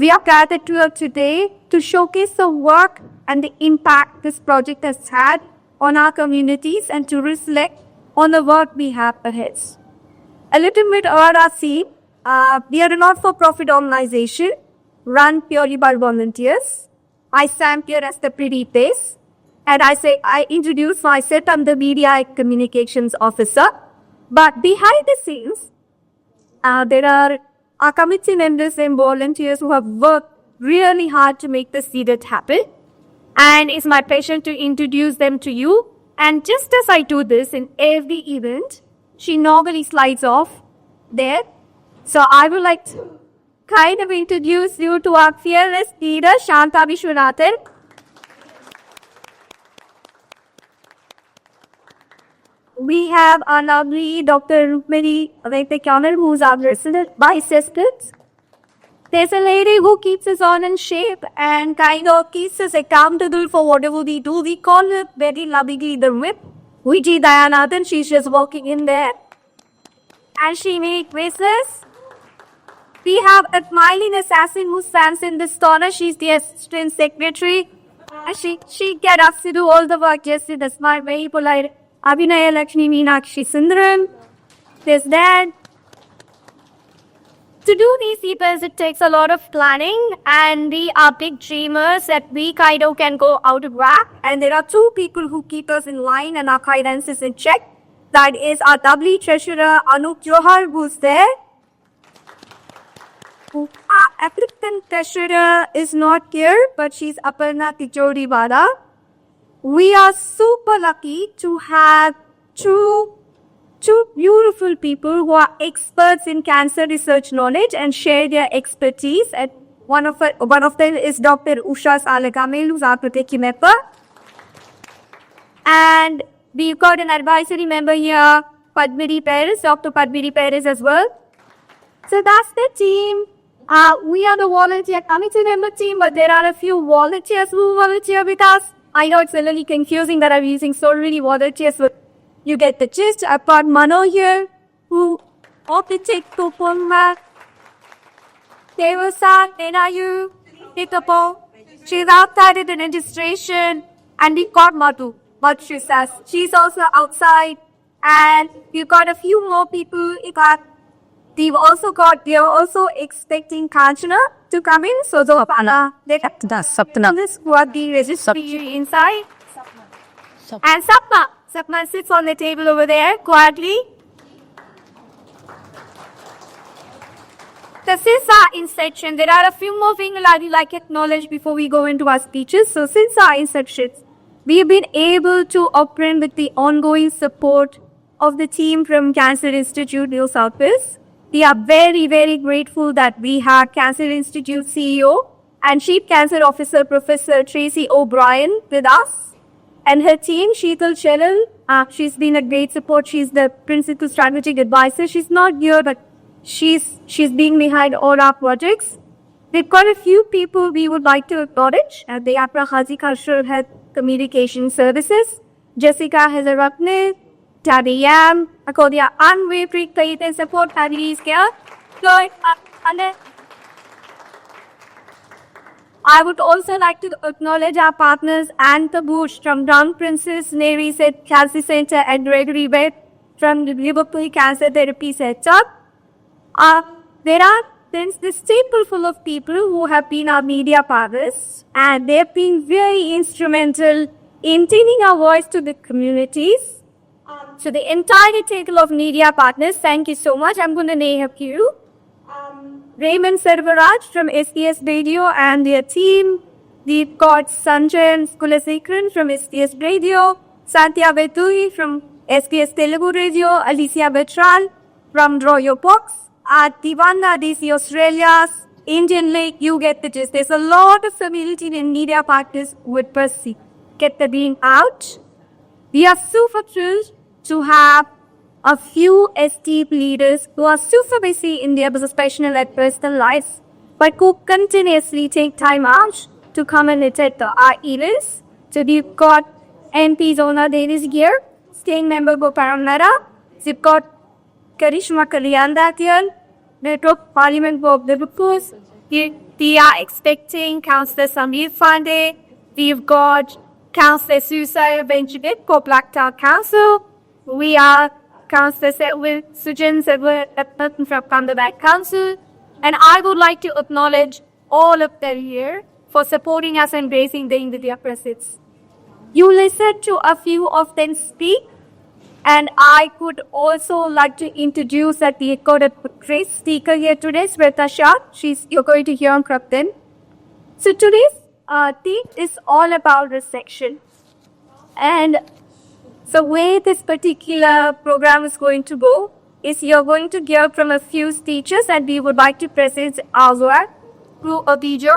We are gathered here today to showcase the work and the impact this project has had on our communities and to reflect on the work we have ahead. A little bit about our theme. We are a not-for-profit organization run purely by volunteers. I stand here as the pretty face, and I introduce myself. I'm the Media and Communications Officer. But behind the scenes, there are our committee members and volunteers who have worked really hard to make this event happen. And it's my pleasure to introduce them to you. And just as I do this in every event, she normally slides off there. So I would like to kind of introduce you to our fearless leader, Shanta Vishwanathan. We have our lovely Dr. Rukmini Venkatachanan, who is our resident vice president. There's a lady who keeps us on in shape and kind of keeps us accountable for whatever we do. We call her very lovingly the whip. Vijay Dayanathan, she's just walking in there. And she made quizzes. We have a smiling assassin who stands in this corner. She's the assistant secretary. And she gets us to do all the work just in a smart, very polite. Abhinaya Lakshmi Meenakshi Sundram. There's that. To do these events, it takes a lot of planning, and we are big dreamers that we kind of can go out of whack. And there are two people who keep us in line and our finances in check. That is our lovely treasurer, Anup Johar, who's there. Our African treasurer is not here, but she's Aparna Tichoriwala. We are super lucky to have two beautiful people who are experts in cancer research knowledge and share their expertise. And one of them is Dr. Usha Salagamil, who's our protective member. And we've got an advisory member here, Padmini Perez, Dr. Padmini Perez as well. So that's the team. We are the volunteer committee member team, but there are a few volunteers who volunteer with us. I know it's a little confusing that I'm using so many volunteers, but you get the gist. I've got Mano here, who opted to take Tupumma. Devasan, Nenayu, Nitapo. She's outside at the registration. And we got Madhu. But she says she's also outside. And we've got a few more people. We are also expecting Kanchana to come in. So the Sapna. This squad the registry inside. And Sapna sits on the table over there quietly. This is our inception. There are a few more things I'd like to acknowledge before we go into our speeches. So since our inception, we've been able to operate with the ongoing support of the team from Cancer Institute New South Wales. We are very, very grateful that we have Cancer Institute CEO and Chief Cancer Officer Professor Tracy O'Brien with us. And her team, Sheetal Chelal, she's been a great support. She's the Principal Strategic Advisor. She's not here, but she's being behind all our projects. We've got a few people we would like to acknowledge. They are Prahazi Cultural Health Communication Services, Jessica Hezarakne, Tabby Yam, Akodia unwavering faith and support Tabby is here. I would also like to acknowledge our partners Anta Bush from Brown Princess Navy Cancer Center and Gregory Webb from the Liverpool Cancer Therapy Center. There's this table full of people who have been our media partners, and they've been very instrumental in taking our voice to the communities. So the entire table of media partners, thank you so much. I'm going to name a few. Raymond Servaraj from SDS Radio and their team. We've got Sanjay and Kulasekran from SDS Radio. Satya Vetui from SBS Telugu Radio. Alicia Betral from Draw Your Box. the one that is Australia's Indian Lake, you get the gist. There's a lot of familiarity in media partners with Percy. Get the being out. We are super thrilled to have a few esteemed leaders who are super busy in their professional personal lives, but who continuously take time out to come and attend our events. So we've got MP Zona Davis here, staying member Goparam Nara. We've got Karishma Kalyandatyan, Network Parliament Bob Liverpools. We are expecting Councillor Samir Fande. We've got Councillor Susaya Benjamin for Black Town Council. We are Councillor Sujan Sedwin from Kandabank Council. And I would like to acknowledge all of them here for supporting us and raising the India presence. You listened to a few of them speak, and I could also like to introduce that we got a great speaker here today, Sweta Shah. You're going to hear from them. So today's theme is all about resection. And the way this particular program is going to go is you're going to hear from a few speakers, and we would like to present our work through a video.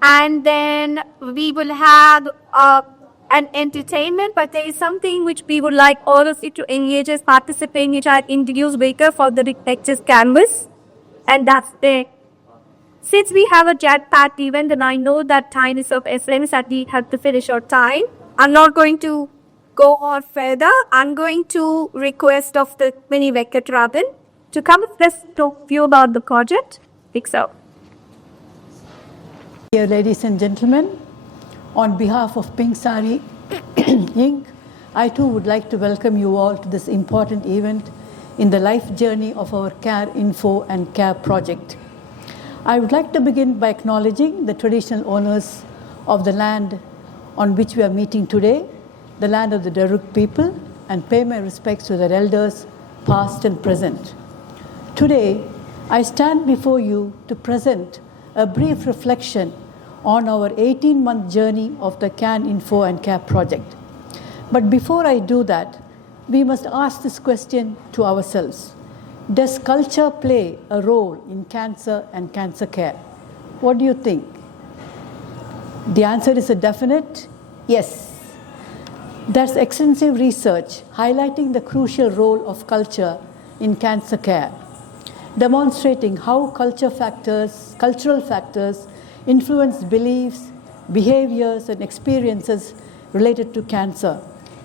And then we will have an entertainment, but there is something which we would like all of you to engage as participate, which I introduced Baker for the lectures canvas. And that's there. Since we have a jet-packed event, and I know that time is of essence and we have to finish our time, I'm not going to go on further. I'm going to request of the Mini Venkatraman to come and just talk to you about the project. Thanks out. Dear ladies and gentlemen, on behalf of Pink Sari Inc., I too would like to welcome you all to this important event in the life journey of our CANINFO and CARE project. I would like to begin by acknowledging the traditional owners of the land on which we are meeting today, the land of the Daruk people, and pay my respects to their elders, past and present. Today, I stand before you to present a brief reflection on our 18-month journey of the CANINFO and CARE project. But before I do that, we must ask this question to ourselves. Does culture play a role in cancer and cancer care? What do you think? The answer is a definite yes. There's extensive research highlighting the crucial role of culture in cancer care, demonstrating how cultural factors influence beliefs, behaviors, and experiences related to cancer,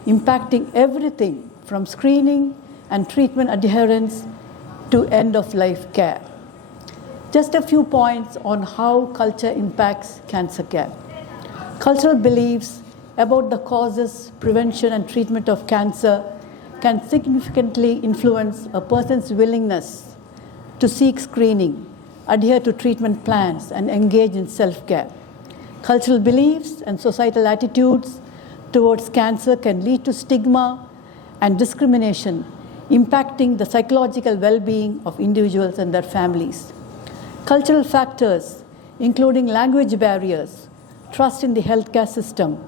impacting everything from screening and treatment adherence to end-of-life care. Just a few points on how culture impacts cancer care. Cultural beliefs about the causes, prevention, and treatment of cancer can significantly influence a person's willingness to seek screening, adhere to treatment plans, and engage in self-care. Cultural beliefs and societal attitudes towards cancer can lead to stigma and discrimination, impacting the psychological well-being of individuals and their families. Cultural factors, including language barriers, trust in the healthcare system,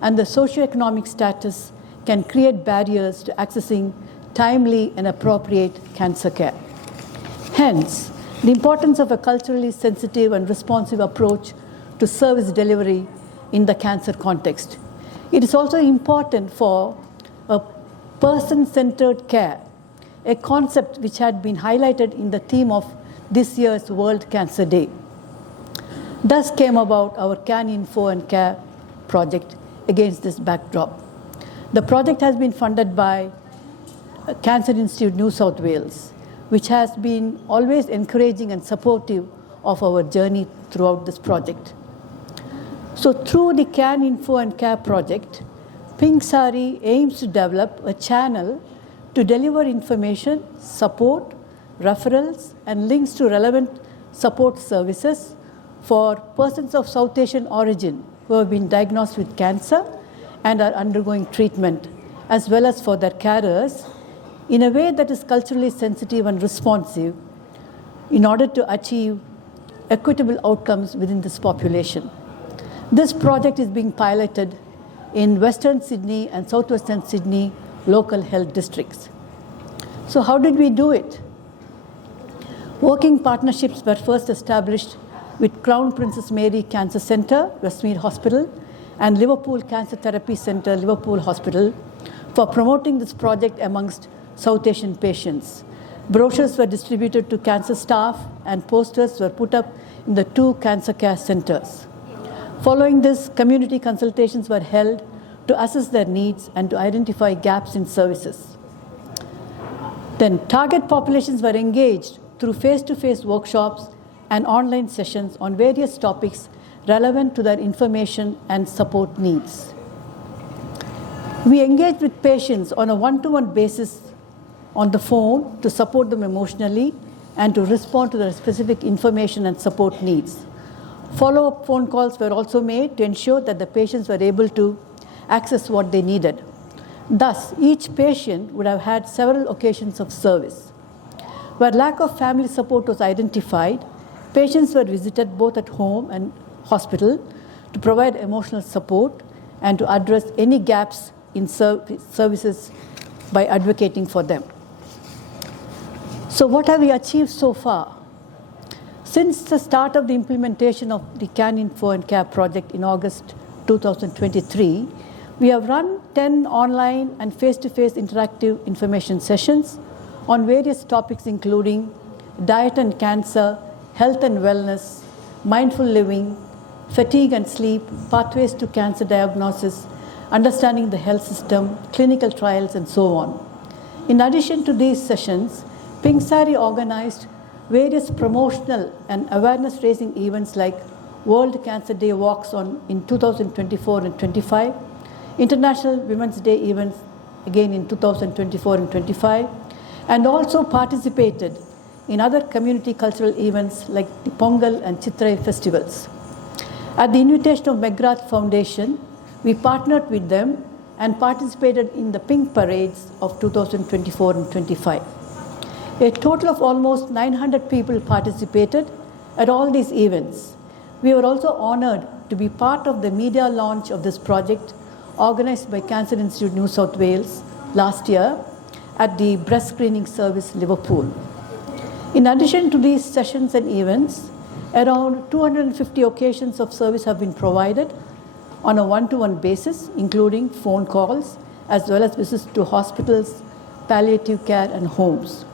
and the socioeconomic status, can create barriers to accessing timely and appropriate cancer care. Hence, the importance of a culturally sensitive and responsive approach to service delivery in the cancer context. It is also important for a person-centered care, a concept which had been highlighted in the theme of this year's World Cancer Day. Thus came about our CANINFO and CARE project against this backdrop. The project has been funded by Cancer Institute New South Wales, which has been always encouraging and supportive of our journey throughout this project. So through the CANINFO and CARE project, Pink Sari aims to develop a channel to deliver information, support, referrals, and links to relevant support services for persons of South Asian origin who have been diagnosed with cancer and are undergoing treatment, as well as for their carers, in a way that is culturally sensitive and responsive in order to achieve equitable outcomes within this population. This project is being piloted in Western Sydney and Southwestern Sydney local health districts. So how did we do it? Working partnerships were first established with Crown Princess Mary Cancer Centre, Westmead Hospital, and Liverpool Cancer Therapy Centre, Liverpool Hospital, for promoting this project amongst South Asian patients. Brochures were distributed to cancer staff and posters were put up in the 2 cancer care centres. Following this, community consultations were held to assess their needs and to identify gaps in services. Then target populations were engaged through face-to-face workshops and online sessions on various topics relevant to their information and support needs. We engaged with patients on a one-to-one basis on the phone to support them emotionally and to respond to their specific information and support needs. Follow-up phone calls were also made to ensure that the patients were able to access what they needed. Thus, each patient would have had several occasions of service. Where lack of family support was identified, patients were visited both at home and hospital to provide emotional support and to address any gaps in services by advocating for them. So what have we achieved so far? Since the start of the implementation of the CANINFO and CARE project in August 2023, we have run 10 online and face-to-face interactive information sessions on various topics including diet and cancer, health and wellness, mindful living, fatigue and sleep, pathways to cancer diagnosis, understanding the health system, clinical trials, and so on. In addition to these sessions, Pink Sari organized various promotional and awareness-raising events like World Cancer Day walks in 2024 and 25, International Women's Day events again in 2024 and 25, and also participated in other community cultural events like the Pongal and Chitrai festivals. At the invitation of Megrath Foundation, we partnered with them and participated in the Pink Parades of 2024 and 25. A total of almost 900 people participated at all these events. We were also honored to be part of the media launch of this project organized by Cancer Institute New South Wales last year at the Breast Screening Service, Liverpool. In addition to these sessions and events, around 250 occasions of service have been provided on a one-to-one basis, including phone calls, as well as visits to hospitals, palliative care, and homes.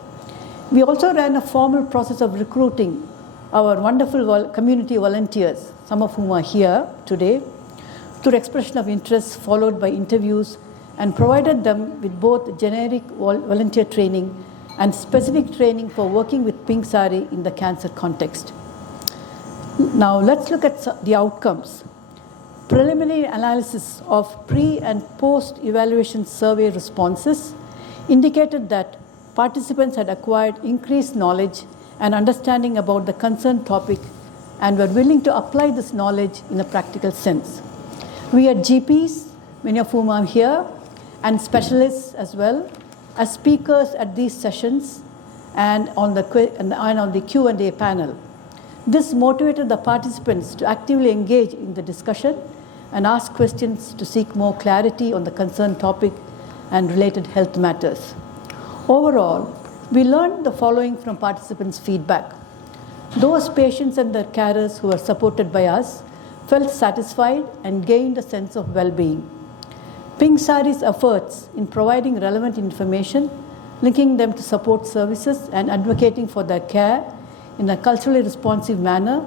We also ran a formal process of recruiting our wonderful community volunteers, some of whom are here today, through expression of interest followed by interviews, and provided them with both generic volunteer training and specific training for working with Pink Sari in the cancer context. Now let's look at the outcomes. Preliminary analysis of pre- and post-evaluation survey responses indicated that participants had acquired increased knowledge and understanding about the concerned topic and were willing to apply this knowledge in a practical sense. We had GPs, many of whom are here, and specialists as well, as speakers at these sessions and on the Q&A panel. This motivated the participants to actively engage in the discussion and ask questions to seek more clarity on the concerned topic and related health matters. Overall, we learned the following from participants' feedback. Those patients and their carers who were supported by us felt satisfied and gained a sense of well-being. Pink Sari's efforts in providing relevant information, linking them to support services, and advocating for their care in a culturally responsive manner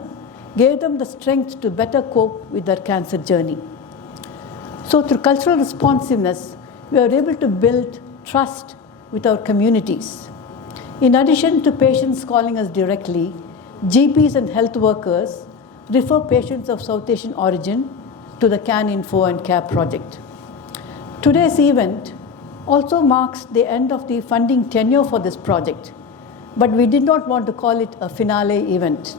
gave them the strength to better cope with their cancer journey. So through cultural responsiveness, we are able to build trust with our communities. In addition to patients calling us directly, GPs and health workers refer patients of South Asian origin to the CANINFO and CARE project. Today's event also marks the end of the funding tenure for this project, but we did not want to call it a finale event.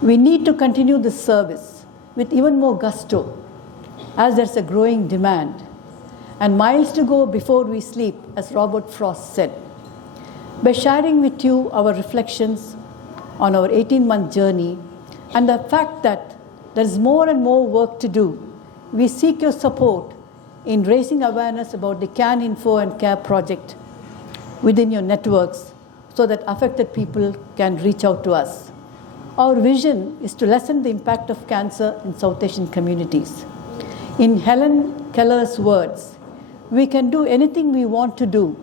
We need to continue this service with even more gusto, as there's a growing demand, and miles to go before we sleep, as Robert Frost said. By sharing with you our reflections on our 18-month journey and the fact that there's more and more work to do, we seek your support in raising awareness about the CANINFO and CARE project within your networks so that affected people can reach out to us. Our vision is to lessen the impact of cancer in South Asian communities. In Helen Keller's words, we can do anything we want to do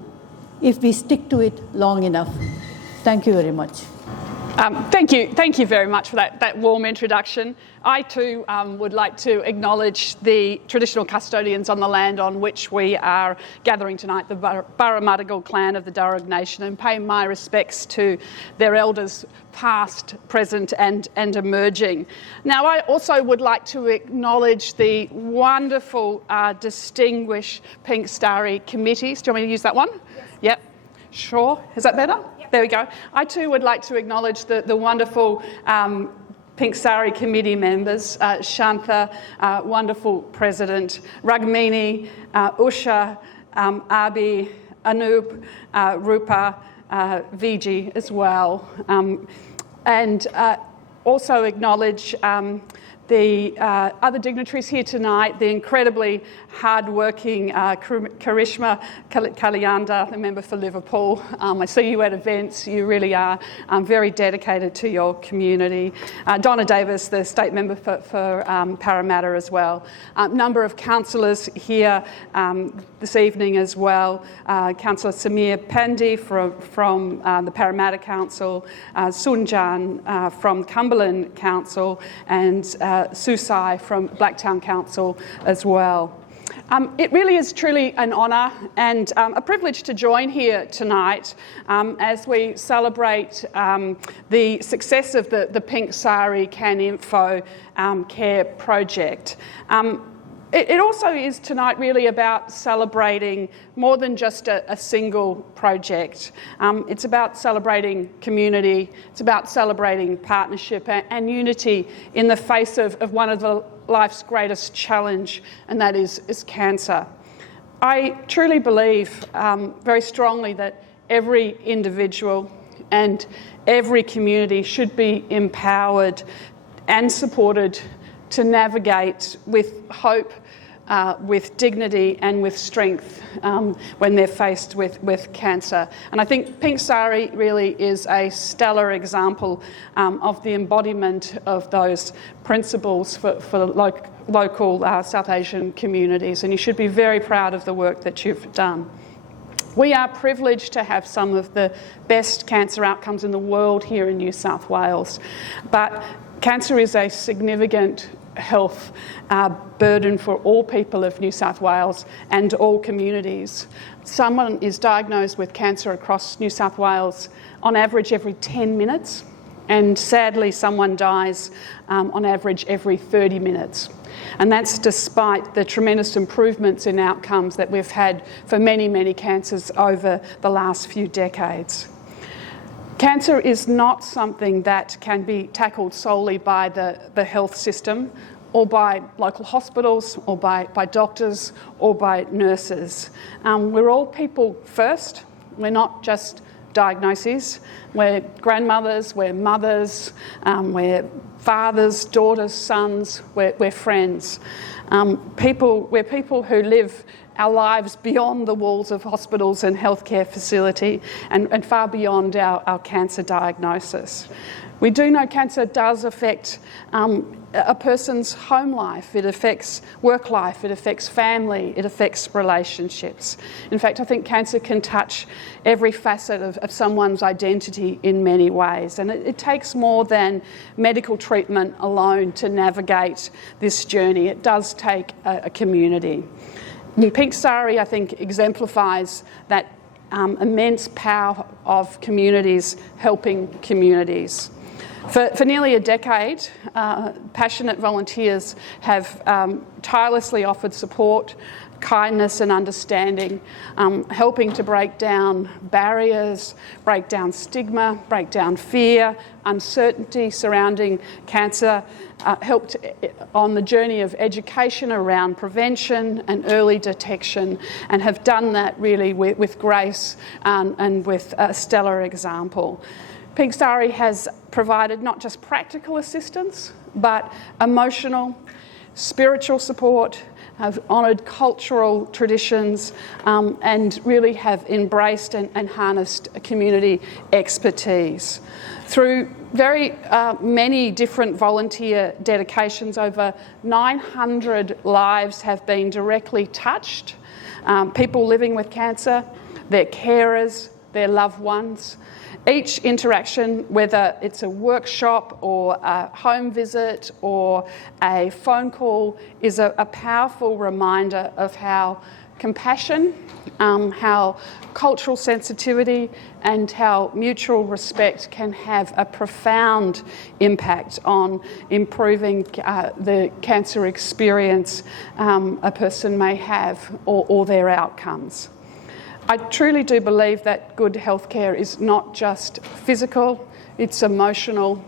if we stick to it long enough. Thank you very much. Thank you very much for that warm introduction. I too would like to acknowledge the traditional custodians on the land on which we are gathering tonight, the Barramudagal clan of the Darug Nation, and pay my respects to their elders past, present and emerging. Now I also would like to acknowledge the wonderful, distinguished Pink Sari committees. Do you want me to use that one? Yes. Yep. Sure. Is that better? Yep. There we go. I too would like to acknowledge the wonderful Pink Sari committee members, Shantha, wonderful president, Ragmini, Usha, Abi, Anup, Rupa, Viji as well. And also acknowledge the other dignitaries here tonight, the incredibly hard-working Karishma Kalyanda, the member for Liverpool. I see you at events. You really are very dedicated to your community. Donna Davis, the state member for Parramatta as well. Number of councillors here this evening as well. Councillor Samir Pandi from the Parramatta Council, Sunjan from Cumberland Council, and Susai from Blacktown Council as well. It really is truly an honour and a privilege to join here tonight as we celebrate the success of the Pink Sari CANINFO care project. It also is tonight really about celebrating more than just a single project. It's about celebrating community, it's about celebrating partnership and unity in the face of one of the life's greatest challenge, and that is cancer. I truly believe very strongly that every individual and every community should be empowered and supported to navigate with hope, with dignity and with strength when they're faced with cancer. And I think Pink Sari really is a stellar example of the embodiment of those principles for local South Asian communities, and you should be very proud of the work that you've done. We are privileged to have some of the best cancer outcomes in the world here in New South Wales, but cancer is a significant health burden for all people of New South Wales and all communities. Someone is diagnosed with cancer across New South Wales on average every 10 minutes, and sadly someone dies on average every 30 minutes. And that's despite the tremendous improvements in outcomes that we've had for many, many cancers over the last few decades. Cancer is not something that can be tackled solely by the health system or by local hospitals or by doctors or by nurses. We're all people first. We're not just diagnoses. We're grandmothers, we're mothers, we're fathers, daughters, sons, we're friends. We're people who live our lives beyond the walls of hospitals and healthcare facility and far beyond our cancer diagnosis. We do know cancer does affect a person's home life. It affects work life, it affects family, it affects relationships. In fact, I think cancer can touch every facet of someone's identity in many ways, and it takes more than medical treatment alone to navigate this journey. It does take a community. Pink Sari, I think, exemplifies that immense power of communities helping communities. For nearly a decade, passionate volunteers have tirelessly offered support, kindness and understanding, helping to break down barriers, break down stigma, break down fear, uncertainty surrounding cancer, helped on the journey of education around prevention and early detection, and have done that really with grace and with a stellar example. Pink Sari has provided not just practical assistance, but emotional, spiritual support, have honoured cultural traditions, and really have embraced and harnessed community expertise. Through very many different volunteer dedications, over 900 lives have been directly touched. People living with cancer, their carers, their loved ones. Each interaction, whether it's a workshop or a home visit or a phone call, is a powerful reminder of how compassion, how cultural sensitivity and how mutual respect can have a profound impact on improving the cancer experience a person may have or their outcomes. I truly do believe that good healthcare is not just physical, it's emotional,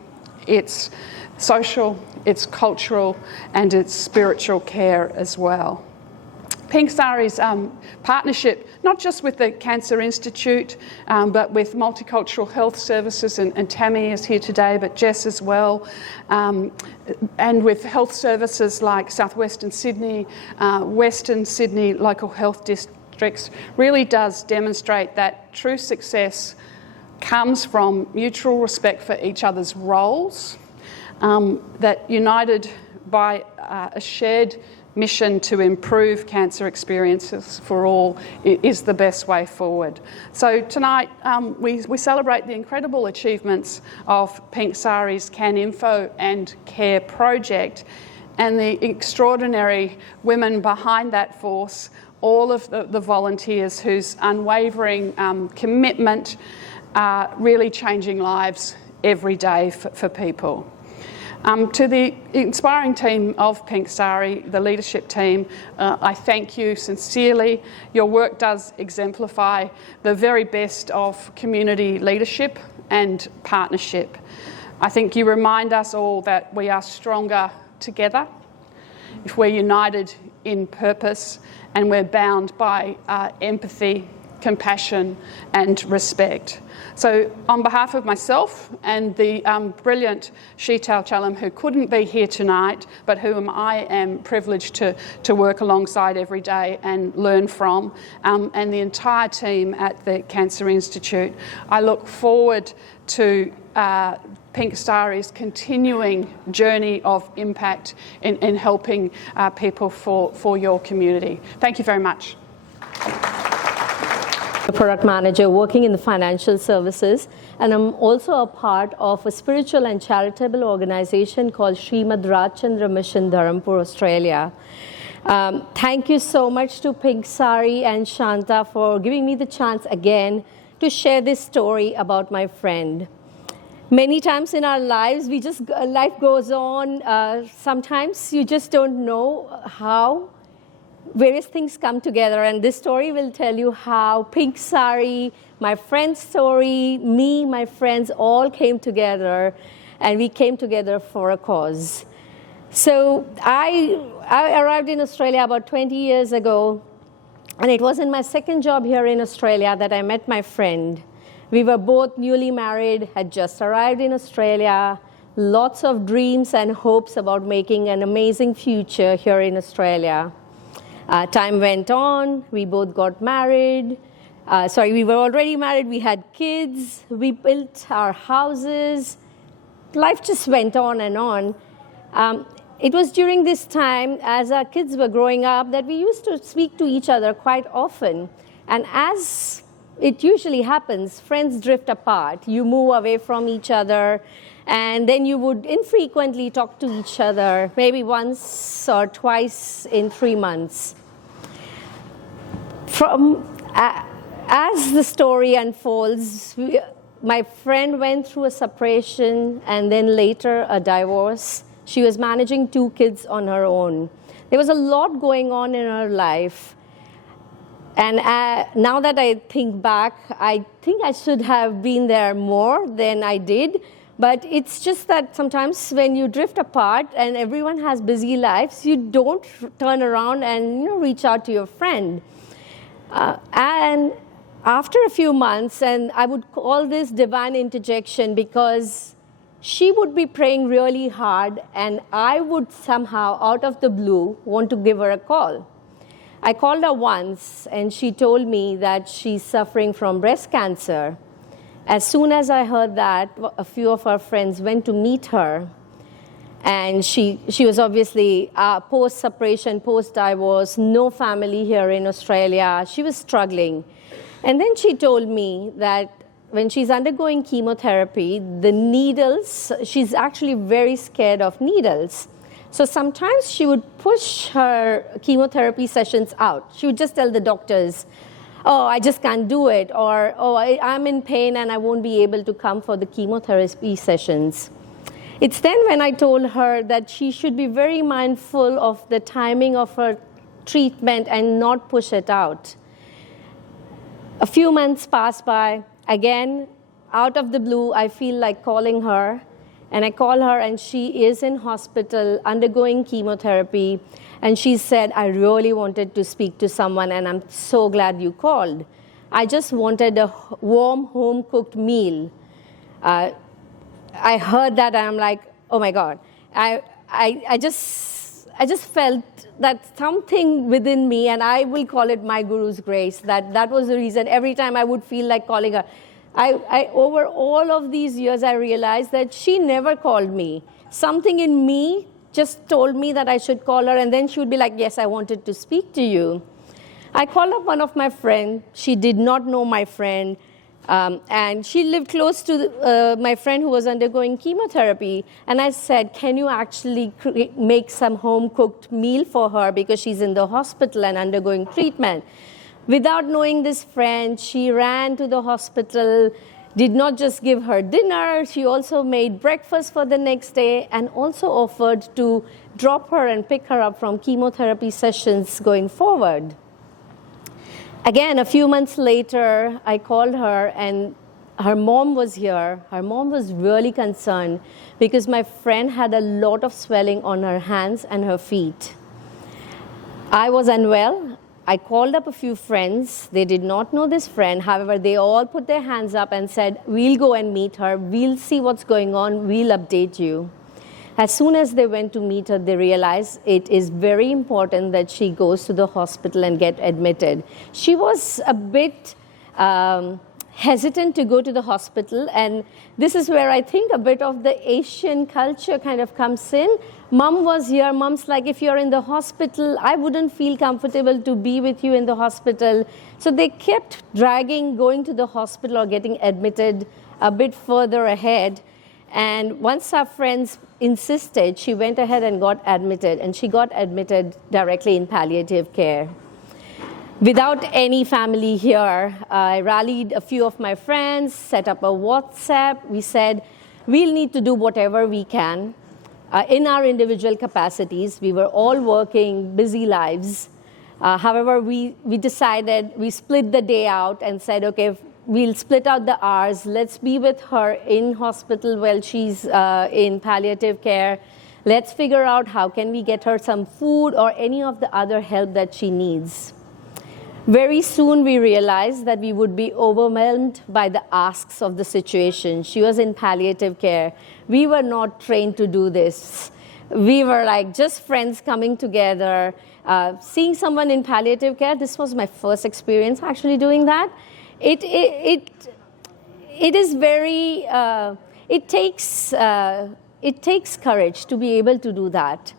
it's social, it's cultural, and it's spiritual care as well. Pink Sari's partnership, not just with the Cancer Institute, but with Multicultural Health Services, and Tammy is here today, but Jess as well, and with health services like South Western Sydney, Western Sydney local health districts, really does demonstrate that true success comes from mutual respect for each other's roles, that united by a shared mission to improve cancer experiences for all is the best way forward. So tonight we celebrate the incredible achievements of Pink Sari's CANINFO and CARE project and the extraordinary women behind that force, all of the volunteers whose unwavering commitment are really changing lives every day for people. To the inspiring team of Pink Sari, the leadership team, I thank you sincerely. Your work does exemplify the very best of community leadership and partnership. I think you remind us all that we are stronger together if we're united in purpose and we're bound by empathy, compassion and respect. So on behalf of myself and the brilliant Sheetal Chalam, who couldn't be here tonight, but whom I am privileged to work alongside every day and learn from, and the entire team at the Cancer Institute, I look forward to Pink Sari's continuing journey of impact in helping people for your community. Thank you very much. A product manager working in the financial services, and I'm also a part of a spiritual and charitable organization called Srimad Rajchandra Mission, Dharampur, Australia. Thank you so much to Pink Sari and Shanta for giving me the chance again to share this story about my friend. Many times in our lives, life goes on. Sometimes you just don't know how various things come together, and this story will tell you how Pink Sari, my friend's story, me, my friends all came together, and we came together for a cause. So I arrived in Australia about 20 years ago, and it was in my second job here in Australia that I met my friend. We were both newly married, had just arrived in Australia, lots of dreams and hopes about making an amazing future here in Australia. Time went on, we both got married. We were already married, we had kids, we built our houses. Life just went on and on. It was during this time, as our kids were growing up, that we used to speak to each other quite often. And as it usually happens, friends drift apart. You move away from each other, and then you would infrequently talk to each other, maybe once or twice in 3 months. As the story unfolds, my friend went through a separation and then later a divorce. She was managing 2 kids on her own. There was a lot going on in her life. And now that I think back, I think I should have been there more than I did. But it's just that sometimes when you drift apart and everyone has busy lives, you don't turn around and reach out to your friend. And after a few months, and I would call this divine interjection because she would be praying really hard, and I would somehow, out of the blue, want to give her a call. I called her once, and she told me that she's suffering from breast cancer. As soon as I heard that, a few of our friends went to meet her. And she was obviously post-separation, post-divorce, no family here in Australia. She was struggling. And then she told me that when she's undergoing chemotherapy, the needles, she's actually very scared of needles. So sometimes she would push her chemotherapy sessions out. She would just tell the doctors, oh, I just can't do it, or oh, I'm in pain and I won't be able to come for the chemotherapy sessions. It's then when I told her that she should be very mindful of the timing of her treatment and not push it out. A few months passed by. Again, out of the blue, I feel like calling her. And I call her, and she is in hospital undergoing chemotherapy. And she said, I really wanted to speak to someone, and I'm so glad you called. I just wanted a warm, home-cooked meal. I heard that, and I'm like, oh my God. I just felt that something within me, and I will call it my Guru's grace, that was the reason. Every time I would feel like calling her. Over all of these years, I realized that she never called me. Something in me just told me that I should call her, and then she would be like, yes, I wanted to speak to you. I called up one of my friends. She did not know my friend. And she lived close to my friend who was undergoing chemotherapy. And I said, can you actually make some home-cooked meal for her because she's in the hospital and undergoing treatment? Without knowing this friend, she ran to the hospital, did not just give her dinner, she also made breakfast for the next day and also offered to drop her and pick her up from chemotherapy sessions going forward. Again, a few months later, I called her, and her mom was here. Her mom was really concerned because my friend had a lot of swelling on her hands and her feet. I was unwell. I called up a few friends. They did not know this friend. However, they all put their hands up and said, we'll go and meet her. We'll see what's going on. We'll update you. As soon as they went to meet her, they realized it is very important that she goes to the hospital and get admitted. She was a bit hesitant to go to the hospital, and this is where I think a bit of the Asian culture kind of comes in. Mom was here. Mom's like, if you're in the hospital, I wouldn't feel comfortable to be with you in the hospital. So they kept dragging going to the hospital or getting admitted a bit further ahead. And once our friends insisted, she went ahead and got admitted, and she got admitted directly in palliative care. Without any family here, I rallied a few of my friends, set up a WhatsApp. We said, we'll need to do whatever we can. In our individual capacities, we were all working busy lives. However, we decided, we split the day out and said, okay, we'll split out the hours. Let's be with her in hospital while she's in palliative care. Let's figure out how can we get her some food or any of the other help that she needs. Very soon we realized that we would be overwhelmed by the asks of the situation. She was in palliative care. We were not trained to do this. We were like just friends coming together, seeing someone in palliative care. This was my first experience actually doing that. It is very, it takes courage to be able to do that.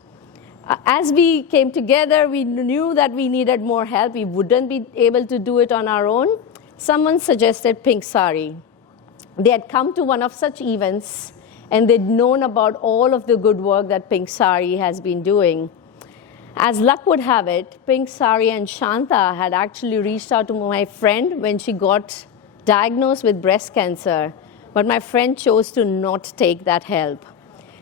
As we came together, we knew that we needed more help. We wouldn't be able to do it on our own. Someone suggested Pink Sari. They had come to one of such events, and they'd known about all of the good work that Pink Sari has been doing. As luck would have it, Pink Sari and Shanta had actually reached out to my friend when she got diagnosed with breast cancer, but my friend chose to not take that help.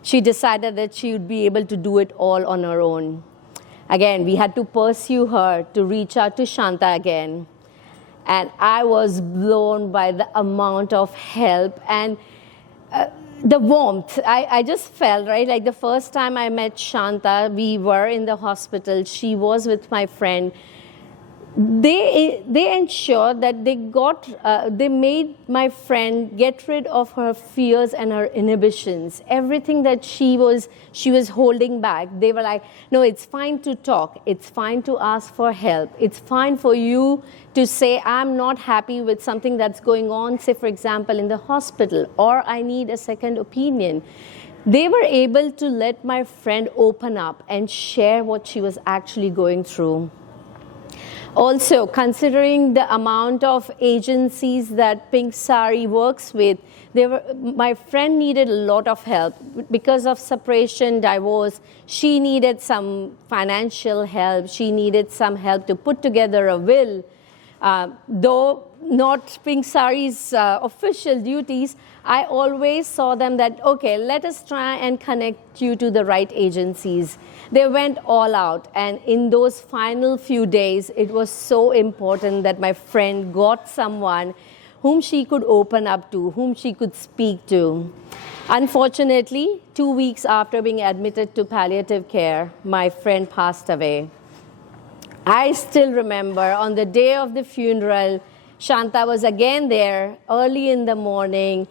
She decided that she would be able to do it all on her own. Again, we had to pursue her to reach out to Shanta again. And I was blown by the amount of help and the warmth. I just felt, right, like the first time I met Shanta, we were in the hospital. She was with my friend. they ensured that they made my friend get rid of her fears and her inhibitions. Everything that she was holding back, they were like, no, it's fine to talk. It's fine to ask for help. It's fine for you to say, I'm not happy with something that's going on, say, for example, in the hospital, or I need a second opinion. They were able to let my friend open up and share what she was actually going through. Also, considering the amount of agencies that Pink Sari works with, my friend needed a lot of help. Because of separation, divorce, she needed some financial help. She needed some help to put together a will. Though not Pink Sari's official duties, I always saw them that, okay, let us try and connect you to the right agencies. They went all out, and in those final few days, it was so important that my friend got someone whom she could open up to, whom she could speak to. Unfortunately, 2 weeks after being admitted to palliative care, my friend passed away. I still remember on the day of the funeral, Shanta was again there early in the morning,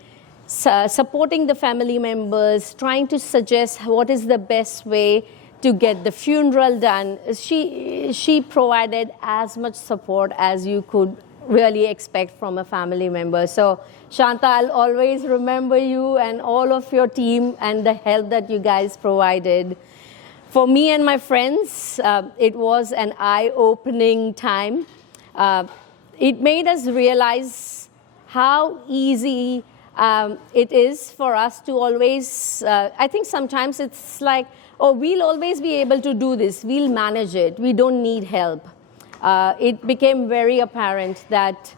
supporting the family members, trying to suggest what is the best way to get the funeral done. She provided as much support as you could really expect from a family member. So Shanta, I'll always remember you and all of your team and the help that you guys provided. For me and my friends, it was an eye-opening time. It made us realize how easy it is for us to always, I think sometimes it's like, oh, we'll always be able to do this. We'll manage it. We don't need help. It became very apparent that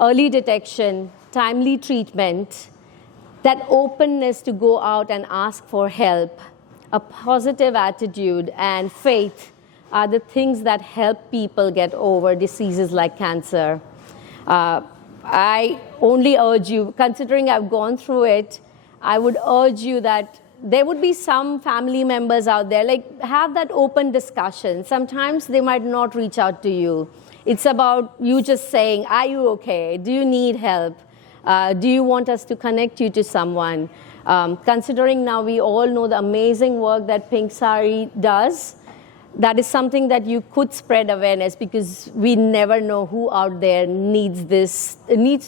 early detection, timely treatment, that openness to go out and ask for help, a positive attitude and faith are the things that help people get over diseases like cancer. I only urge you, considering I've gone through it, I would urge you that there would be some family members out there, like have that open discussion. Sometimes they might not reach out to you. It's about you just saying, are you okay? Do you need help? Do you want us to connect you to someone? Considering now we all know the amazing work that Pink Sari does, that is something that you could spread awareness, because we never know who out there needs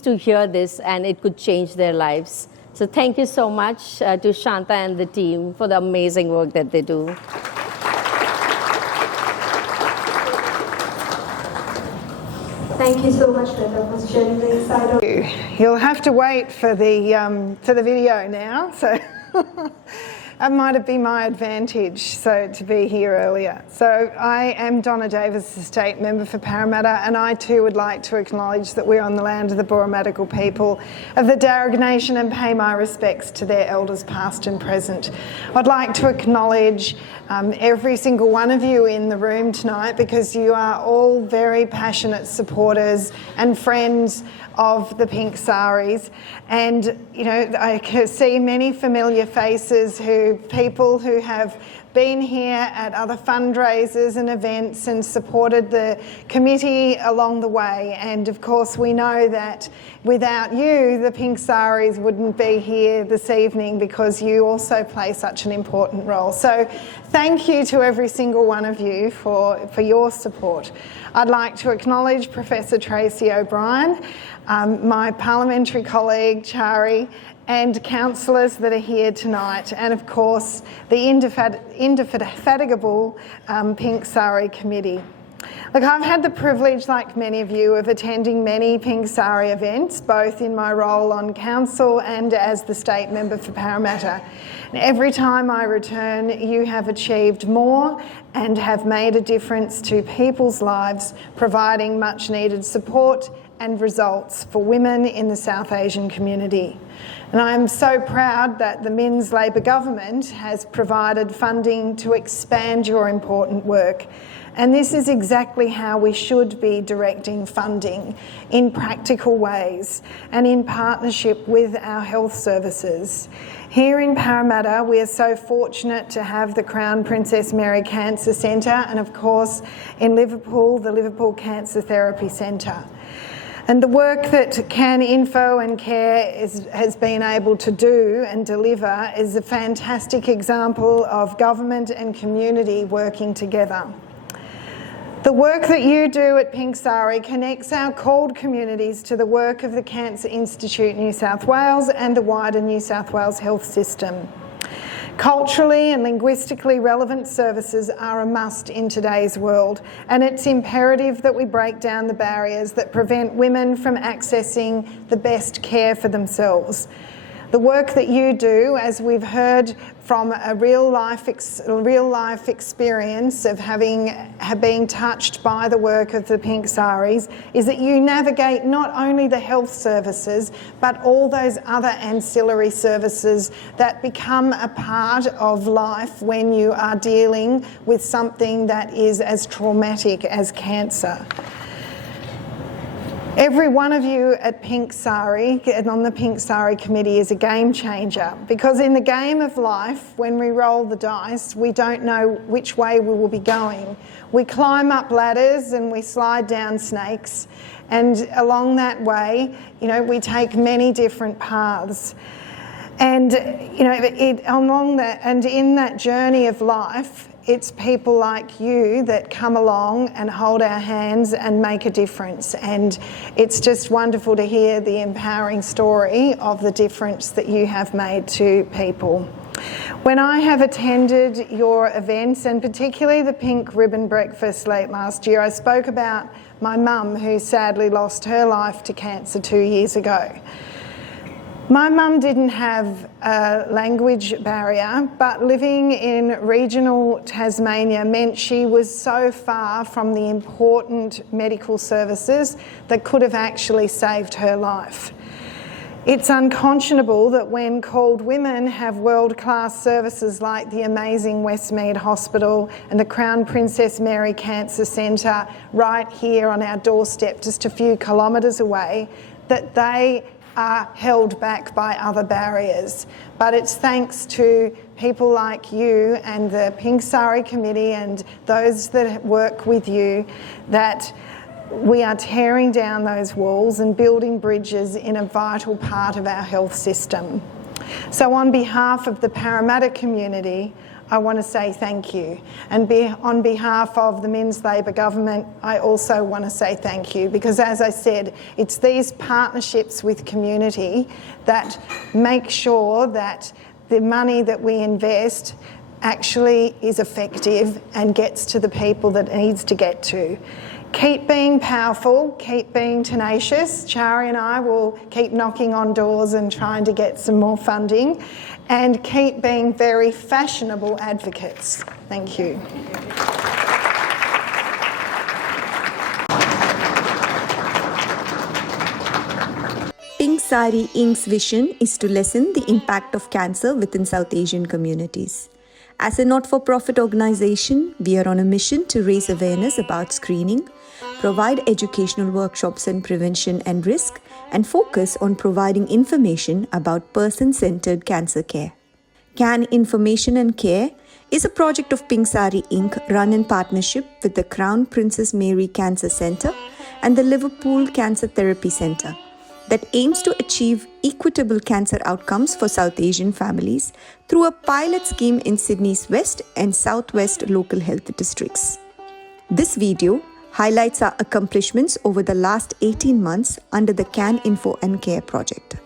to hear this, and it could change their lives. So thank you so much to Shanta and the team for the amazing work that they do. Thank you so much, Veena, for sharing the inside of. You'll have to wait for the video now. So that might have been my advantage, to be here earlier. So I am Donna Davis, the State Member for Parramatta, and I too would like to acknowledge that we're on the land of the Burramatical people of the Darug Nation and pay my respects to their elders past and present. I'd like to acknowledge every single one of you in the room tonight, because you are all very passionate supporters and friends of the Pink Saris. And, you know, I can see many familiar faces, people who have been here at other fundraisers and events and supported the committee along the way. And of course, we know that without you, the Pink Saris wouldn't be here this evening, because you also play such an important role. So thank you to every single one of you for your support. I'd like to acknowledge Professor Tracy O'Brien, my parliamentary colleague Chari, and councillors that are here tonight, and of course the indefatigable Pink Sari committee. Look, I've had the privilege, like many of you, of attending many Pink Sari events, both in my role on council and as the State Member for Parramatta. And every time I return, you have achieved more and have made a difference to people's lives, providing much needed support and results for women in the South Asian community. And I'm so proud that the Minns Labor government has provided funding to expand your important work. And this is exactly how we should be directing funding, in practical ways and in partnership with our health services. Here in Parramatta, we are so fortunate to have the Crown Princess Mary Cancer Centre, and of course in Liverpool, the Liverpool Cancer Therapy Centre. And the work that CANINFO and CARE has been able to do and deliver is a fantastic example of government and community working together. The work that you do at Pink Sari connects our called communities to the work of the Cancer Institute New South Wales and the wider New South Wales health system. Culturally and linguistically relevant services are a must in today's world, and it's imperative that we break down the barriers that prevent women from accessing the best care for themselves. The work that you do, as we've heard from a real life experience of being touched by the work of the Pink Saris, is that you navigate not only the health services but all those other ancillary services that become a part of life when you are dealing with something that is as traumatic as cancer. Every one of you at Pink Sari and on the Pink Sari committee is a game changer, because in the game of life, when we roll the dice, we don't know which way we will be going. We climb up ladders and we slide down snakes, and along that way, we take many different paths. And in that journey of life, it's people like you that come along and hold our hands and make a difference. And it's just wonderful to hear the empowering story of the difference that you have made to people. When I have attended your events, and particularly the Pink Ribbon Breakfast late last year, I spoke about my mum, who sadly lost her life to cancer 2 years ago. My mum didn't have a language barrier, but living in regional Tasmania meant she was so far from the important medical services that could have actually saved her life. It's unconscionable that when called women have world-class services like the amazing Westmead Hospital and the Crown Princess Mary Cancer Centre right here on our doorstep, just a few kilometres away, that they are held back by other barriers. But it's thanks to people like you and the Pink Sari Committee and those that work with you that we are tearing down those walls and building bridges in a vital part of our health system. So on behalf of the Parramatta community, I want to say thank you. And on behalf of the Men's Labor government, I also want to say thank you, because as I said, it's these partnerships with community that make sure that the money that we invest actually is effective and gets to the people that it needs to get to. Keep being powerful, keep being tenacious. Chari and I will keep knocking on doors and trying to get some more funding, and keep being very fashionable advocates. Thank you. Pink Sari Inc's vision is to lessen the impact of cancer within South Asian communities. As a not-for-profit organisation, we are on a mission to raise awareness about screening, provide educational workshops on prevention and risk, and focus on providing information about person-centred cancer care. CAN Information and Care is a project of Pink Sari Inc. run in partnership with the Crown Princess Mary Cancer Centre and the Liverpool Cancer Therapy Centre that aims to achieve equitable cancer outcomes for South Asian families through a pilot scheme in Sydney's West and Southwest local health districts. This video highlights our accomplishments over the last 18 months under the CANINFO and Care project.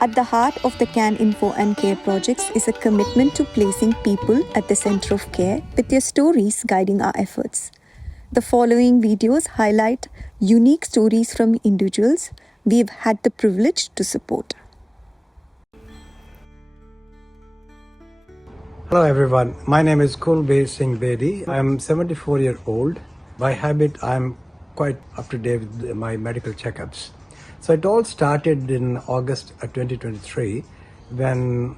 At the heart of the CANINFO and CARE projects is a commitment to placing people at the center of care, with their stories guiding our efforts. The following videos highlight unique stories from individuals we've had the privilege to support. Hello everyone, my name is Kulbir Singh Bedi. I am 74-year-old. By habit, I am quite up to date with my medical checkups. So it all started in August 2023 when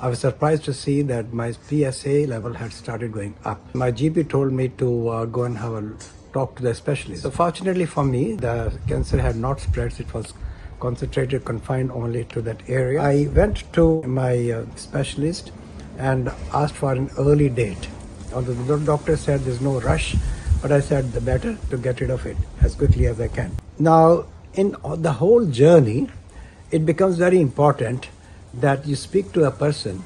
I was surprised to see that my PSA level had started going up. My GP told me to go and have a talk to the specialist. So fortunately for me, the cancer had not spread. It was concentrated, confined only to that area. I went to my specialist and asked for an early date. Although the doctor said there's no rush, but I said the better to get rid of it as quickly as I can. Now, in the whole journey, it becomes very important that you speak to a person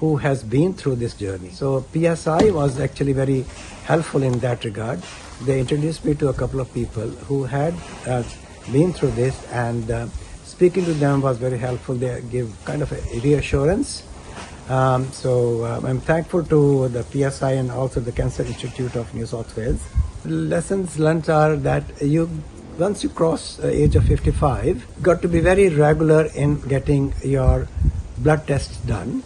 who has been through this journey. So PSI was actually very helpful in that regard. They introduced me to a couple of people who had been through this, and speaking to them was very helpful. They give kind of a reassurance. So I'm thankful to the PSI and also the Cancer Institute of New South Wales. Lessons learned are that once you cross the age of 55, you've got to be very regular in getting your blood tests done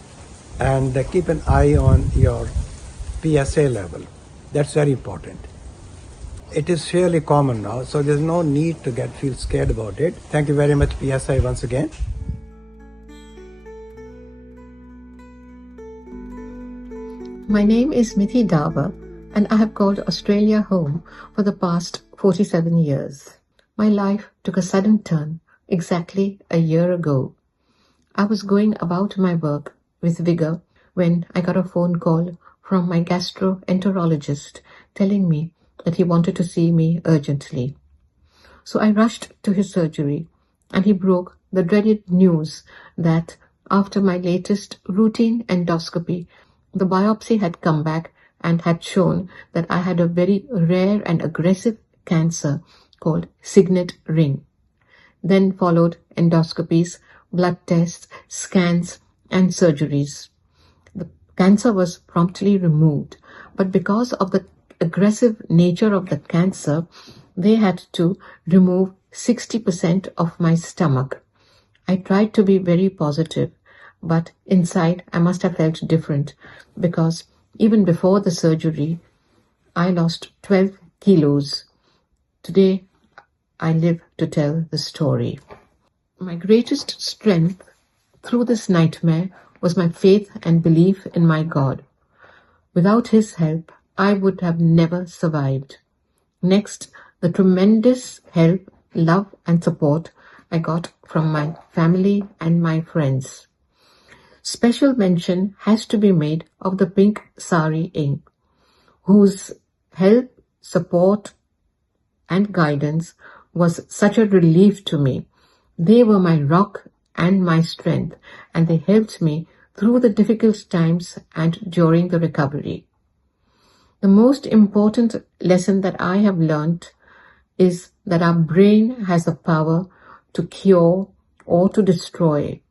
and keep an eye on your PSA level. That's very important. It is fairly common now, so there's no need to feel scared about it. Thank you very much, PSI, once again. My name is Mithi Dava, and I have called Australia home for the past 47 years. My life took a sudden turn exactly a year ago. I was going about my work with vigor when I got a phone call from my gastroenterologist telling me that he wanted to see me urgently. So I rushed to his surgery, and he broke the dreaded news that after my latest routine endoscopy, the biopsy had come back and had shown that I had a very rare and aggressive cancer called signet ring. Then followed endoscopies, blood tests, scans, and surgeries. The cancer was promptly removed, but because of the aggressive nature of the cancer, they had to remove 60% of my stomach. I tried to be very positive, but inside I must have felt different, because even before the surgery, I lost 12 kilos. Today, I live to tell the story. My greatest strength through this nightmare was my faith and belief in my God. Without His help, I would have never survived. Next, the tremendous help, love, and support I got from my family and my friends. Special mention has to be made of the Pink Sari Inc, whose help, support, and guidance was such a relief to me. They were my rock and my strength, and they helped me through the difficult times and during the recovery. The most important lesson that I have learnt is that our brain has the power to cure or to destroy.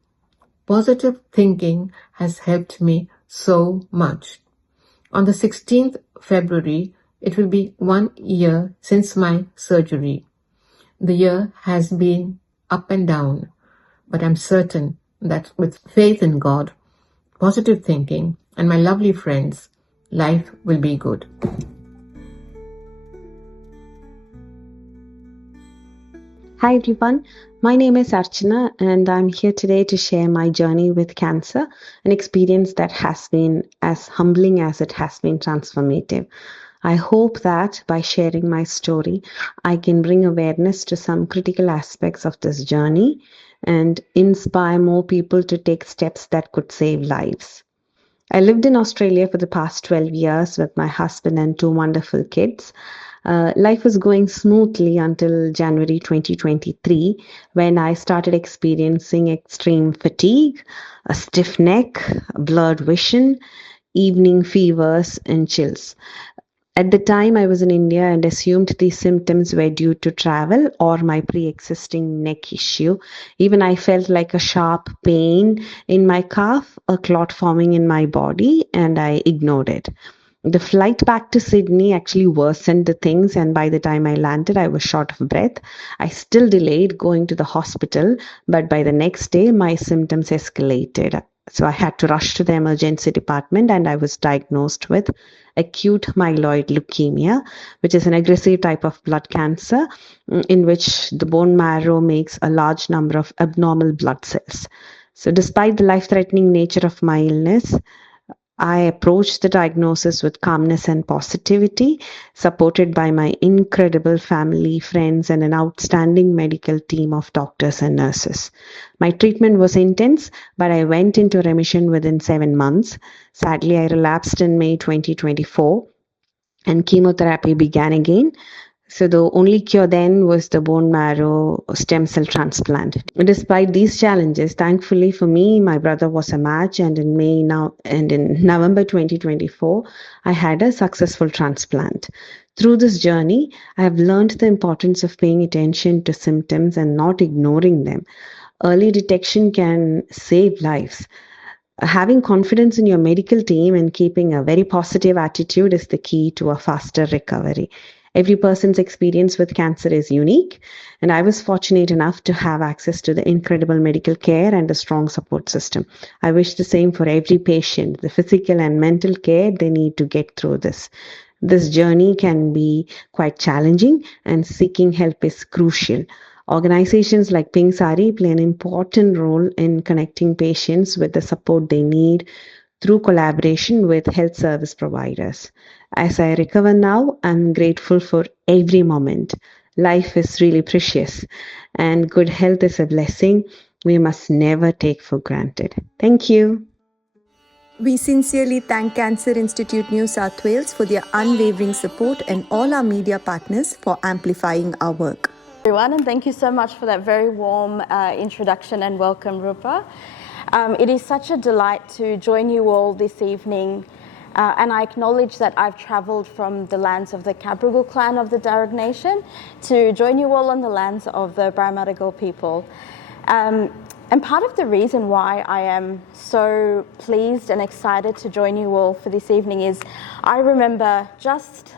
Positive thinking has helped me so much. On the 16th February, it will be 1 year since my surgery. The year has been up and down, but I'm certain that with faith in God, positive thinking, and my lovely friends, life will be good. Hi everyone, my name is Archana and I'm here today to share my journey with cancer, an experience that has been as humbling as it has been transformative. I hope that by sharing my story, I can bring awareness to some critical aspects of this journey and inspire more people to take steps that could save lives. I lived in Australia for the past 12 years with my husband and 2 wonderful kids. Life was going smoothly until January 2023, when I started experiencing extreme fatigue, a stiff neck, blurred vision, evening fevers, and chills. At the time, I was in India and assumed these symptoms were due to travel or my pre-existing neck issue. Even I felt like a sharp pain in my calf, a clot forming in my body, and I ignored it. The flight back to Sydney actually worsened the things, and by the time I landed, I was short of breath. I still delayed going to the hospital, but by the next day, my symptoms escalated. So I had to rush to the emergency department, and I was diagnosed with acute myeloid leukemia, which is an aggressive type of blood cancer in which the bone marrow makes a large number of abnormal blood cells. So despite the life-threatening nature of my illness, I approached the diagnosis with calmness and positivity, supported by my incredible family, friends, and an outstanding medical team of doctors and nurses. My treatment was intense, but I went into remission within 7 months. Sadly, I relapsed in May 2024, and chemotherapy began again. So the only cure then was the bone marrow stem cell transplant. Despite these challenges, thankfully for me, my brother was a match, and in November 2024, I had a successful transplant. Through this journey, I have learned the importance of paying attention to symptoms and not ignoring them. Early detection can save lives. Having confidence in your medical team and keeping a very positive attitude is the key to a faster recovery. Every person's experience with cancer is unique, and I was fortunate enough to have access to the incredible medical care and a strong support system. I wish the same for every patient, the physical and mental care they need to get through this. This journey can be quite challenging, and seeking help is crucial. Organizations like Pink Sari play an important role in connecting patients with the support they need through collaboration with health service providers. As I recover now, I'm grateful for every moment. Life is really precious, and good health is a blessing we must never take for granted. Thank you. We sincerely thank Cancer Institute New South Wales for their unwavering support and all our media partners for amplifying our work. Everyone, and thank you so much for that very warm introduction and welcome, Rupa. It is such a delight to join you all this evening, and I acknowledge that I've travelled from the lands of the Cabrogal clan of the Darug Nation to join you all on the lands of the Baramatagal people. And part of the reason why I am so pleased and excited to join you all for this evening is I remember just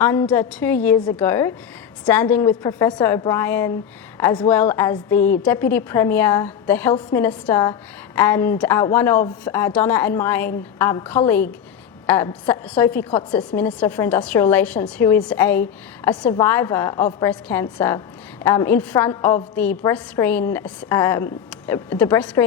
under 2 years ago standing with Professor O'Brien, as well as the Deputy Premier, the Health Minister, and one of Donna and my colleague, Sophie Kotsis, Minister for Industrial Relations, who is a survivor of breast cancer, in front of the breast screen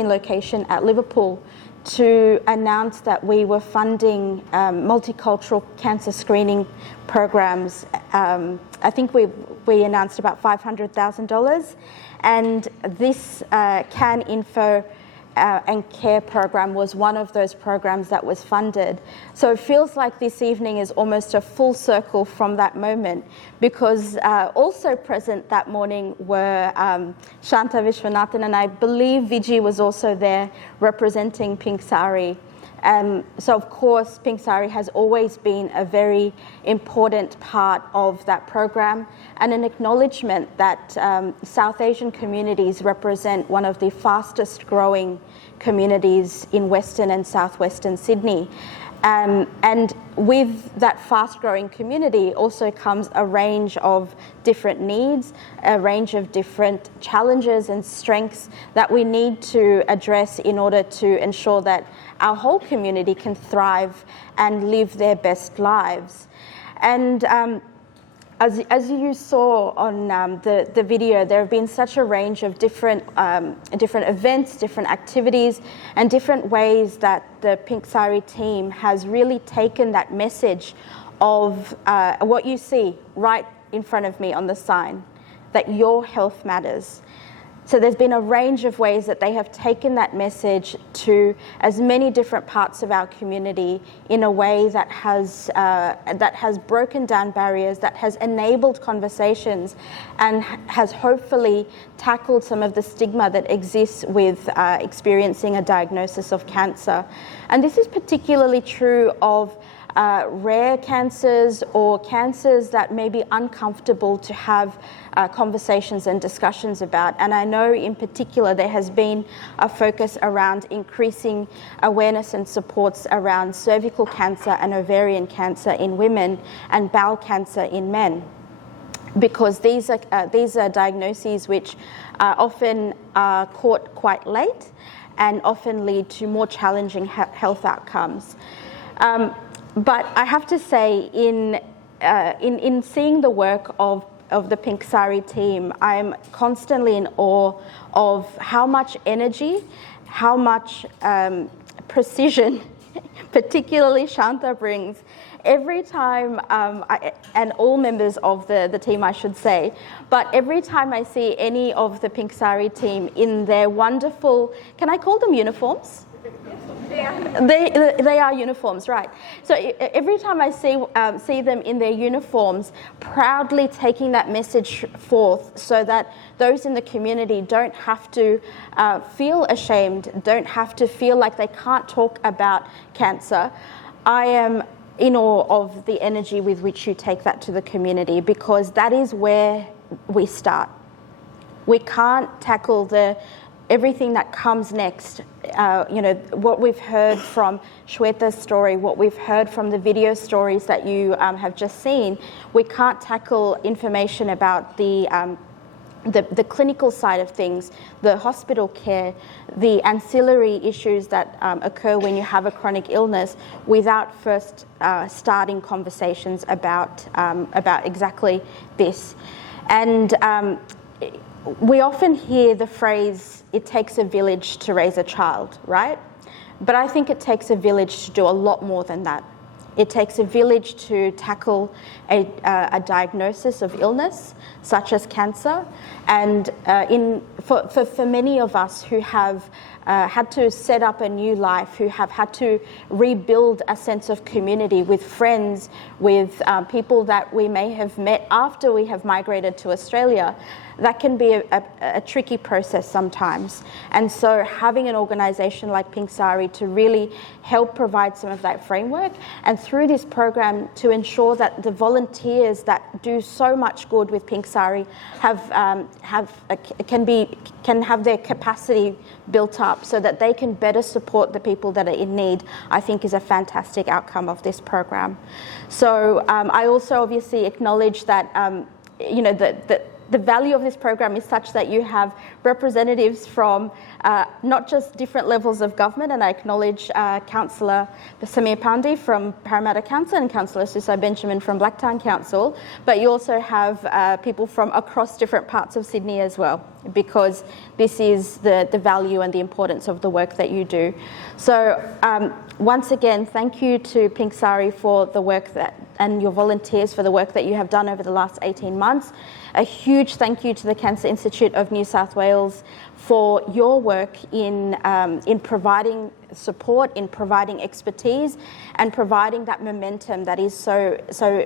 location at Liverpool, to announce that we were funding multicultural cancer screening programs. I think we announced about $500,000, and this CANINFO and care program was one of those programs that was funded. So it feels like this evening is almost a full circle from that moment, because also present that morning were Shanta Vishwanathan, and I believe Viji was also there representing Pink Sari. So of course, Pink Sari has always been a very important part of that program, and an acknowledgement that South Asian communities represent one of the fastest growing communities in Western and Southwestern Sydney. And with that fast-growing community also comes a range of different needs, a range of different challenges and strengths that we need to address in order to ensure that our whole community can thrive and live their best lives. And as you saw on the video, there have been such a range of different events, different activities, and different ways that the Pink Sari team has really taken that message of what you see right in front of me on the sign, that your health matters. So there's been a range of ways that they have taken that message to as many different parts of our community in a way that has broken down barriers, that has enabled conversations, and has hopefully tackled some of the stigma that exists with experiencing a diagnosis of cancer. And this is particularly true of rare cancers or cancers that may be uncomfortable to have conversations and discussions about. And I know in particular there has been a focus around increasing awareness and supports around cervical cancer and ovarian cancer in women and bowel cancer in men, because these are diagnoses which often are caught quite late and often lead to more challenging health outcomes. But I have to say, in seeing the work of the Pink Sari team, I'm constantly in awe of how much energy, how much precision, particularly Shanta brings every time, and all members of the team, I should say, but every time I see any of the Pink Sari team in their wonderful, can I call them uniforms? They are uniforms, right? So every time I see them in their uniforms, proudly taking that message forth, so that those in the community don't have to feel ashamed, don't have to feel like they can't talk about cancer. I am in awe of the energy with which you take that to the community, because that is where we start. We can't tackle everything that comes next. What we've heard from Shweta's story, what we've heard from the video stories that you have just seen, we can't tackle information about the clinical side of things, the hospital care, the ancillary issues that occur when you have a chronic illness, without first starting conversations about exactly this. And we often hear the phrase, it takes a village to raise a child, right? But I think it takes a village to do a lot more than that. It takes a village to tackle a diagnosis of illness, such as cancer. And for many of us who have had to set up a new life, who have had to rebuild a sense of community with friends, with people that we may have met after we have migrated to Australia, that can be a tricky process sometimes. And so having an organisation like Pink Sari to really help provide some of that framework, and through this program to ensure that the volunteers that do so much good with Pink Sari can have their capacity built up so that they can better support the people that are in need, I think is a fantastic outcome of this program. So I also obviously acknowledge that the value of this program is such that you have representatives from not just different levels of government, and I acknowledge Councillor Samir Pandey from Parramatta Council and Councillor Susai Benjamin from Blacktown Council, but you also have people from across different parts of Sydney as well, because this is the value and the importance of the work that you do. So once again, thank you to Pink Sari for the work and your volunteers for the work that you have done over the last 18 months. A huge thank you to the Cancer Institute of New South Wales for your work in providing support, in providing expertise, and providing that momentum that is so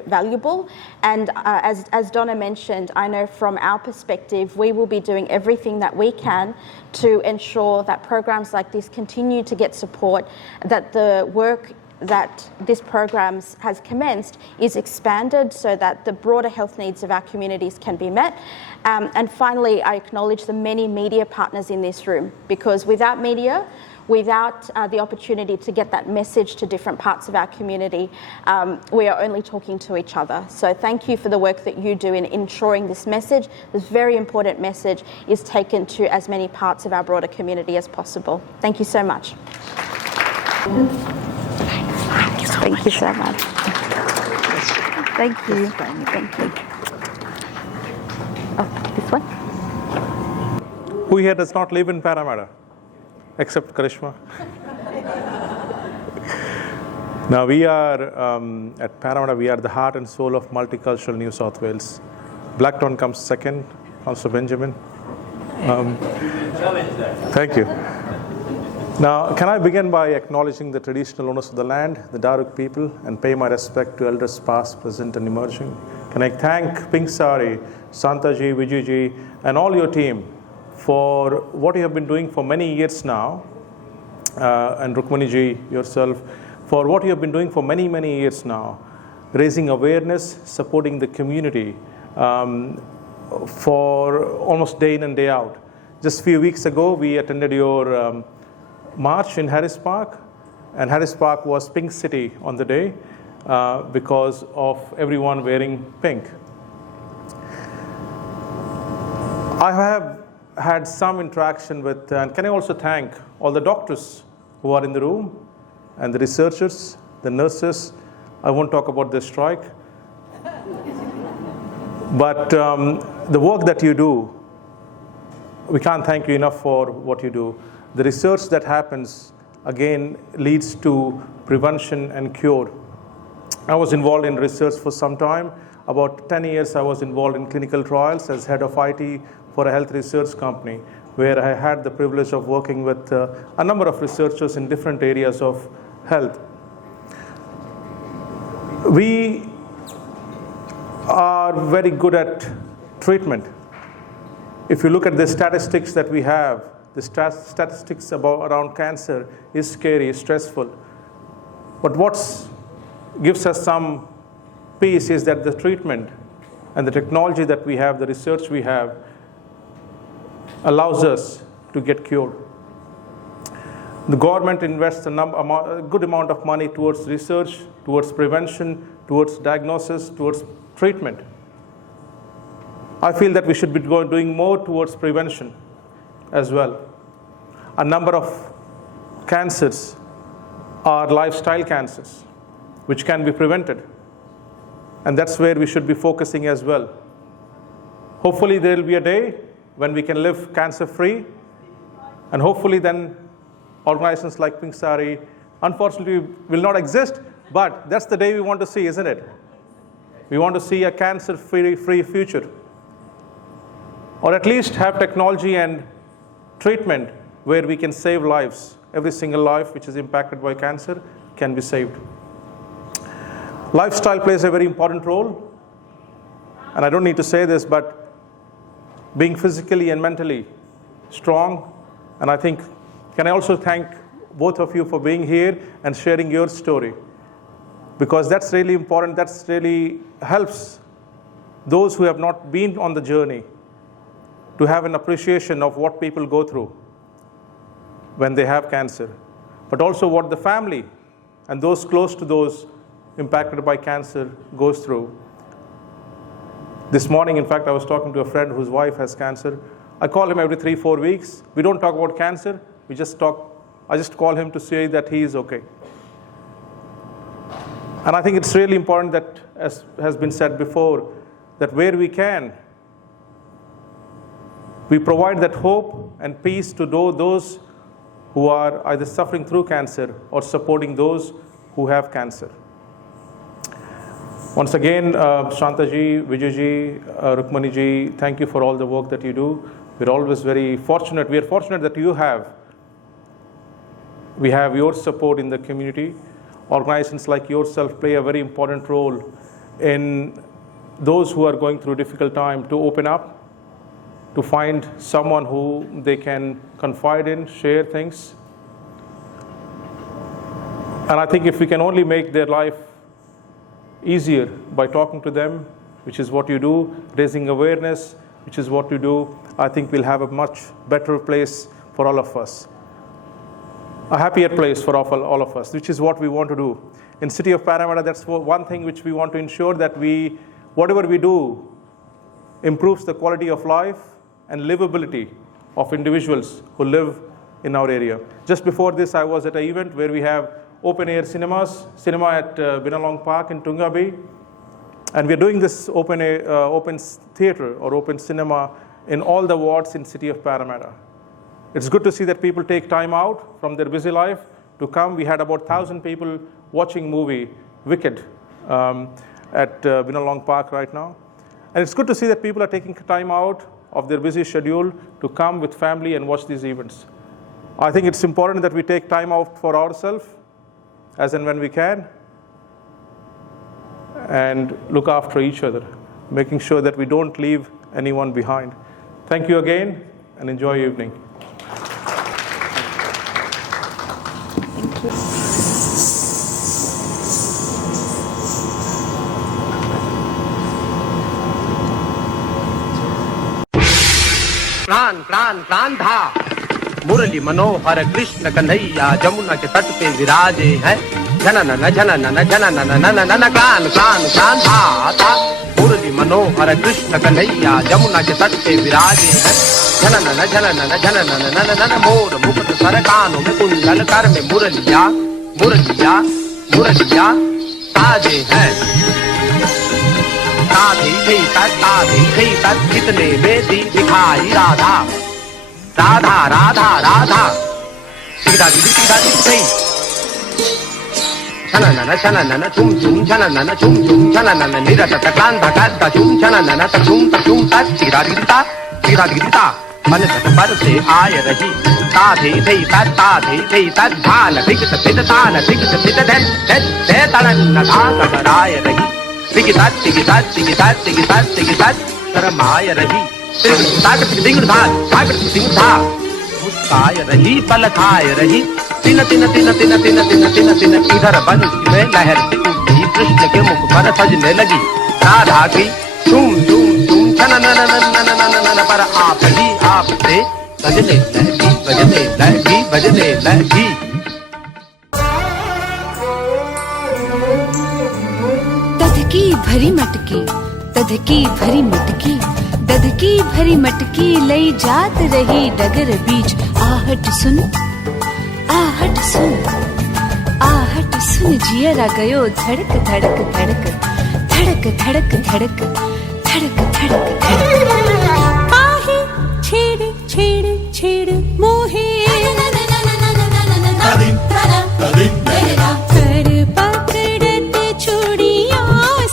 valuable. And as Donna mentioned, I know from our perspective, we will be doing everything that we can to ensure that programs like this continue to get support, that the work that this program has commenced is expanded so that the broader health needs of our communities can be met. And finally, I acknowledge the many media partners in this room, because without media, without the opportunity to get that message to different parts of our community, we are only talking to each other. So thank you for the work that you do in ensuring this message, this very important message, is taken to as many parts of our broader community as possible. Thank you so much. Thank you so much. Thank you. Thank you. Oh, this one? Who here does not live in Parramatta? Except Karishma? Now we are, at Parramatta, we are the heart and soul of multicultural New South Wales. Blacktown comes second, also Benjamin. Thank you. Now, can I begin by acknowledging the traditional owners of the land, the Darug people, and pay my respect to elders past, present, and emerging? Can I thank Pink Sari, Santaji, Vijayji, and all your team for what you have been doing for many years now, and Rukmaniji, yourself, for what you have been doing for many, many years now, raising awareness, supporting the community for almost day in and day out. Just a few weeks ago, we attended your march in Harris Park, and Harris Park was Pink City on the day because of everyone wearing pink. I have had some interaction with, and can I also thank all the doctors who are in the room, and the researchers, the nurses. I won't talk about the strike. But the work that you do, we can't thank you enough for what you do. The research that happens, again, leads to prevention and cure. I was involved in research for some time. About 10 years I was involved in clinical trials as head of IT for a health research company, where I had the privilege of working with a number of researchers in different areas of health. We are very good at treatment. If you look at the statistics that we have, the statistics around cancer is scary, stressful. But what gives us some peace is that the treatment and the technology that we have, the research we have, allows us to get cured. The government invests a good amount of money towards research, towards prevention, towards diagnosis, towards treatment. I feel that we should be doing more towards prevention as well. A number of cancers are lifestyle cancers, which can be prevented. And that's where we should be focusing as well. Hopefully there will be a day when we can live cancer-free, and hopefully then organizations like Pink Sari, unfortunately, will not exist, but that's the day we want to see, isn't it? We want to see a cancer-free future. Or at least have technology and treatment where we can save lives. Every single life which is impacted by cancer can be saved. Lifestyle plays a very important role. And I don't need to say this, but being physically and mentally strong. And I think, can I also thank both of you for being here and sharing your story? Because that's really important. That's really helps those who have not been on the journey to have an appreciation of what people go through when they have cancer, but also what the family and those close to those impacted by cancer goes through. This morning, in fact, I was talking to a friend whose wife has cancer. I call him every 3-4 weeks. We don't talk about cancer. I just call him to say that he is okay. And I think it's really important that, as has been said before, that where we can, we provide that hope and peace to those who are either suffering through cancer or supporting those who have cancer. Once again, Shantaji, Vijayji, Rukmaniji, thank you for all the work that you do. We're always very fortunate. We are fortunate that we have your support in the community. Organizations like yourself play a very important role in those who are going through a difficult time to open up, to find someone who they can confide in, share things. And I think if we can only make their life easier by talking to them, which is what you do, raising awareness, which is what you do, I think we'll have a much better place for all of us. A happier place for all of us, which is what we want to do. In City of Parramatta, that's one thing which we want to ensure, that whatever we do improves the quality of life and livability of individuals who live in our area. Just before this, I was at an event where we have open-air cinema at Binalong Park in Tungabi. And we're doing this open theatre or open cinema in all the wards in City of Parramatta. It's good to see that people take time out from their busy life to come. We had about 1,000 people watching movie Wicked at Binalong Park right now. And it's good to see that people are taking time out of their busy schedule to come with family and watch these events. I think it's important that we take time out for ourselves as and when we can, and look after each other, making sure that we don't leave anyone behind. Thank you again, and enjoy your evening. Thank you. क्रान क्रान क्रान धा मुरली मनोहर कृष्ण कन्हैया जमुना के तट पे विराजे हैं जननन जननन जननन क्रान क्रान क्रान धा धा मुरली मनोहर कृष्ण कन्हैया जमुना के तट पे विराजे हैं जननन जननन जननन मोर मुकुट सर कानों में कुंडल कर में मुरलिया मुरलिया मुरलिया ताजे हैं ताधी तत् कितने बेदी दिखाई राधा राधा राधा राधा सीधा सीधा सही छननन छननन छुम छुम छननन छुम छुम छननन निरत क्रांत कद्दा छुम छननन तछुम तछुम तत् सीधा दिखता मन पर से आय रही ताधे ताल भिगत भिद ताल भिगत भिद धे तड़न धा गगराय रही तिगितात शरमाय रही मुस्काय रही पलकाय रही तिन तिन तिन तिन तिन तिन तिन तिन इधर बंसी में लहर सी उठी कृष्ण के मुख पर सजने लगी राधा की झूम झूम झूम छन पर आप ही आप से बजने लगी बजने लगी बजने लगी दधकी भरी मटकी दधकी भरी मटकी दधकी भरी मटकी लई जात रही डगर बीच आहट सुन आहट सुन आहट सुन जियरा गयो धड़क धड़क धड़क धड़क धड़क धड़क धड़क धड़क धड़क आहे छेड़ छेड़ छेड़ मोहे कर पकड़त चूड़िया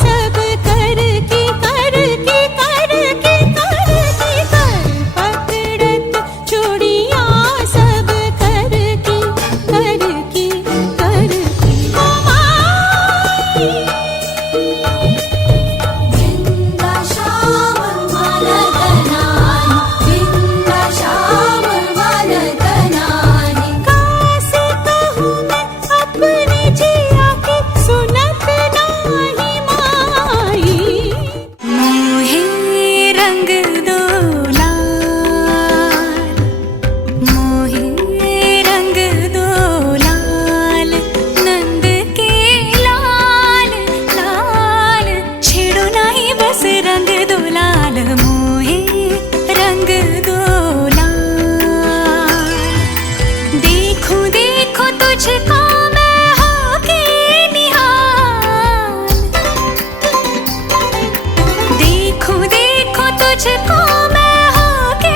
सब कर के कर के कर के कर के कर पकड़त चूड़िया सब कर के कर के कर के जिंदा शाम मन दनानी जिंदा शाम मन दनानी कासे कहूँ मैं अपने जिया के सुनत नाही माई मोहे रंग दो लाल मोहे रंग दो लाल नंद के लाल लाल छेड़ो नहीं बस रंग दो लाल मोहे रंग दो लाल देखो देखो तुझको मैं होके निहाल देखो देखो तुझको मैं होके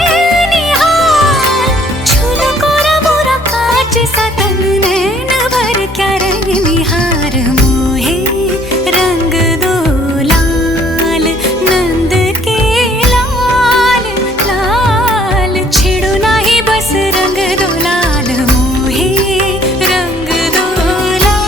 निहाल छूलो कोरा मोरा कांच सा तन नैन भर क्या रंग निहार मोहे रंग दो लाल नंद के लाल लाल छेड़ो नाही बस रंग दो लाल मोहे रंग दो लाल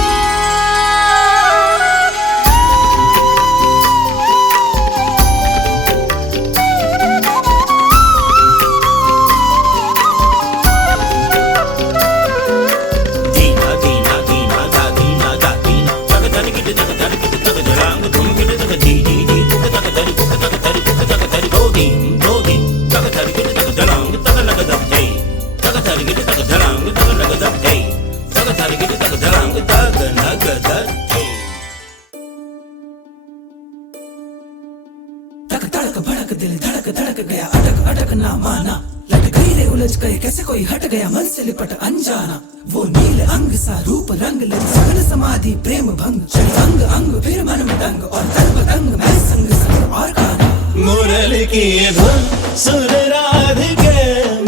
तक तड़क भड़क दिल धड़क धड़क गया अटक अटक ना माना लट गई रे उलझ गए कैसे कोई हट गया मन से लिपट अनजाना वो नील अंग सा रूप रंग लगी सगल समाधि प्रेम भंग चढ़ी अंग अंग फिर मन में दंग और तन पतंग मैं संग संग और गाना मुरली की धुन सुन राधिके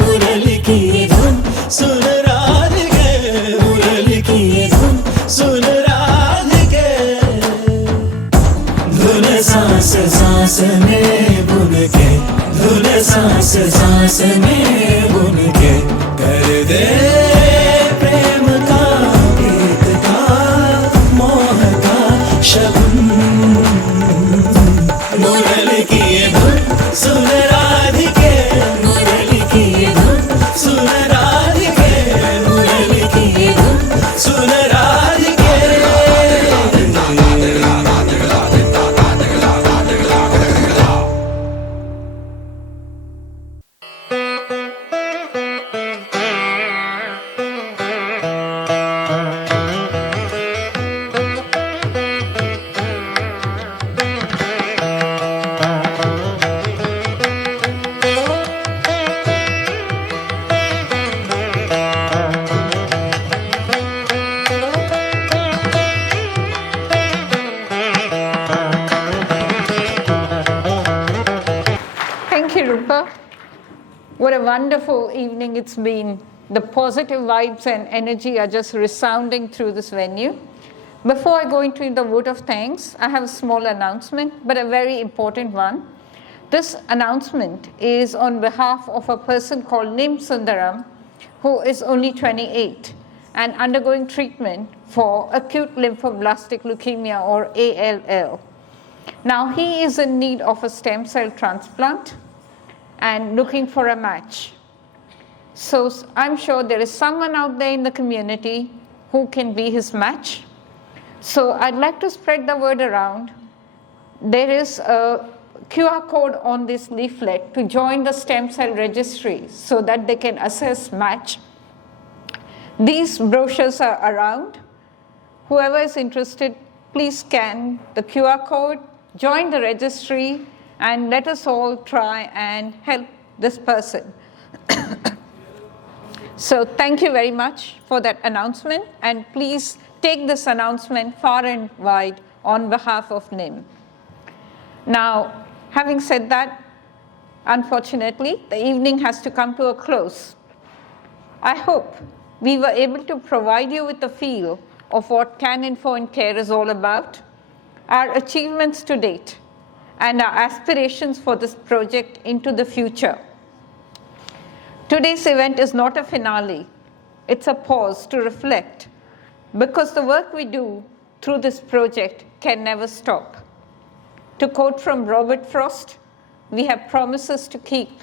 मुरली की धुन सुन राधिके मुरली की धुन सुन राधिके धुन सांस सांस में बुन के धुन सांस सांस में बुन के कर दे प्रेम का गीत का मोह का शगुन मुरली की धुन सुन राधिके मुरली की धुन सुन राधिके मुरली की धुन सुन राधिके Thank you, Rupa. What a wonderful evening it's been. The positive vibes and energy are just resounding through this venue. Before I go into the vote of thanks, I have a small announcement, but a very important one. This announcement is on behalf of a person called Nim Sundaram, who is only 28 and undergoing treatment for acute lymphoblastic leukemia, or ALL. Now, he is in need of a stem cell transplant and looking for a match. So I'm sure there is someone out there in the community who can be his match. So I'd like to spread the word around. There is a QR code on this leaflet to join the stem cell registry so that they can assess match. These brochures are around. Whoever is interested, please scan the QR code, join the registry, and let us all try and help this person. So thank you very much for that announcement, and please take this announcement far and wide on behalf of NIM. Now, having said that, unfortunately, the evening has to come to a close. I hope we were able to provide you with a feel of what CANINFO and CARE is all about, our achievements to date, and our aspirations for this project into the future. Today's event is not a finale. It's a pause to reflect, because the work we do through this project can never stop. To quote from Robert Frost, we have promises to keep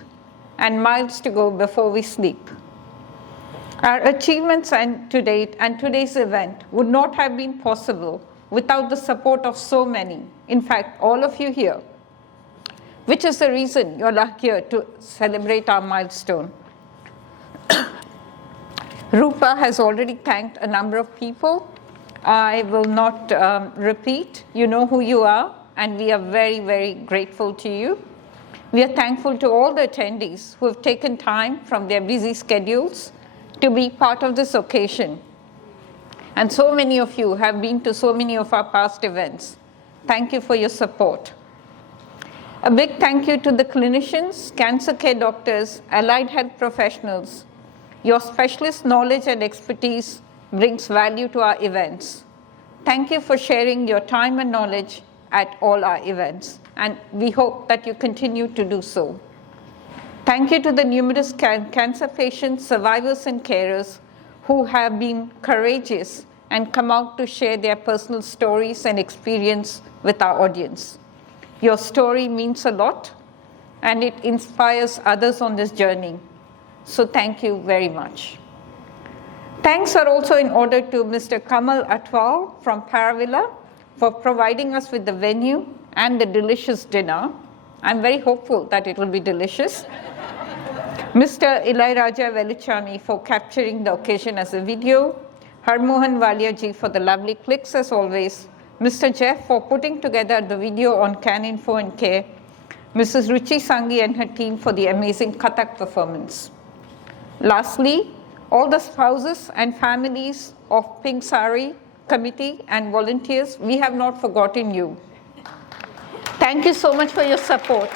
and miles to go before we sleep. Our achievements to date and today's event would not have been possible without the support of so many, in fact, all of you here, which is the reason you're here to celebrate our milestone. Rupa has already thanked a number of people. I will not repeat. You know who you are, and we are very, very grateful to you. We are thankful to all the attendees who have taken time from their busy schedules to be part of this occasion. And so many of you have been to so many of our past events. Thank you for your support. A big thank you to the clinicians, cancer care doctors, allied health professionals. Your specialist knowledge and expertise brings value to our events. Thank you for sharing your time and knowledge at all our events, and we hope that you continue to do so. Thank you to the numerous cancer patients, survivors, and carers who have been courageous and come out to share their personal stories and experience with our audience. Your story means a lot, and it inspires others on this journey. So thank you very much. Thanks are also in order to Mr. Kamal Atwal from Paravilla for providing us with the venue and the delicious dinner. I'm very hopeful that it will be delicious. Mr. Ilayaraja Veluchamy for capturing the occasion as a video. Harmohan Waliaji for the lovely clicks as always. Mr. Jeff for putting together the video on CANINFO and CARE. Mrs. Ruchi Sangi and her team for the amazing Kathak performance. Lastly, all the spouses and families of Pink Sari committee and volunteers, we have not forgotten you. Thank you so much for your support,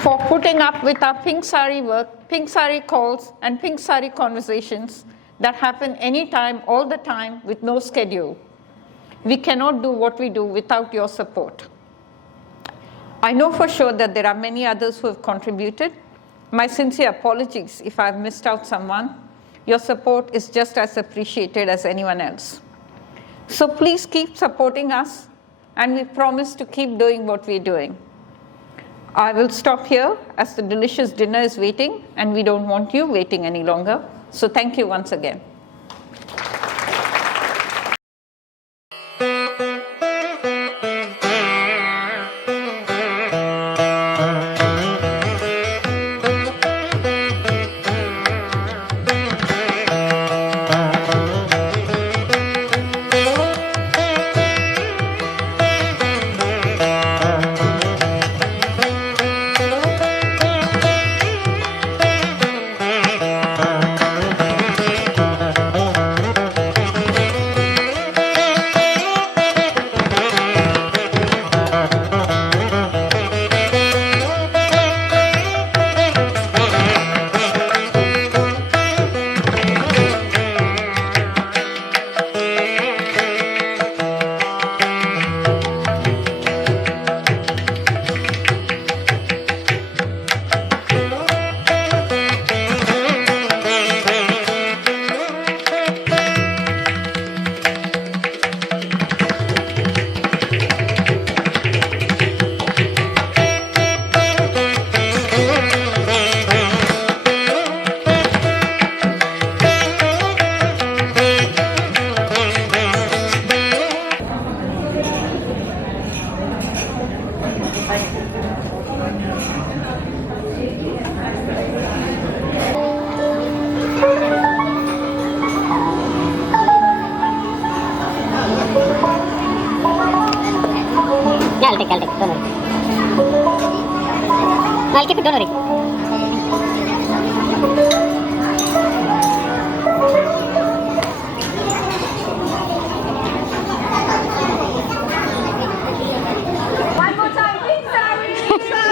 for putting up with our Pink Sari work, Pink Sari calls, and Pink Sari conversations that happen anytime, all the time, with no schedule. We cannot do what we do without your support. I know for sure that there are many others who have contributed. My sincere apologies if I've missed out someone. Your support is just as appreciated as anyone else. So please keep supporting us, and we promise to keep doing what we're doing. I will stop here as the delicious dinner is waiting, and we don't want you waiting any longer. So thank you once again. Yeah, I'll take, don't worry. No, I'll keep it, don't worry. One more time, Pink Sari!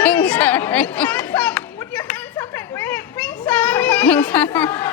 Pink Sari. Hands up! Put your hands up and wave! Pink Sari! Pink Sari.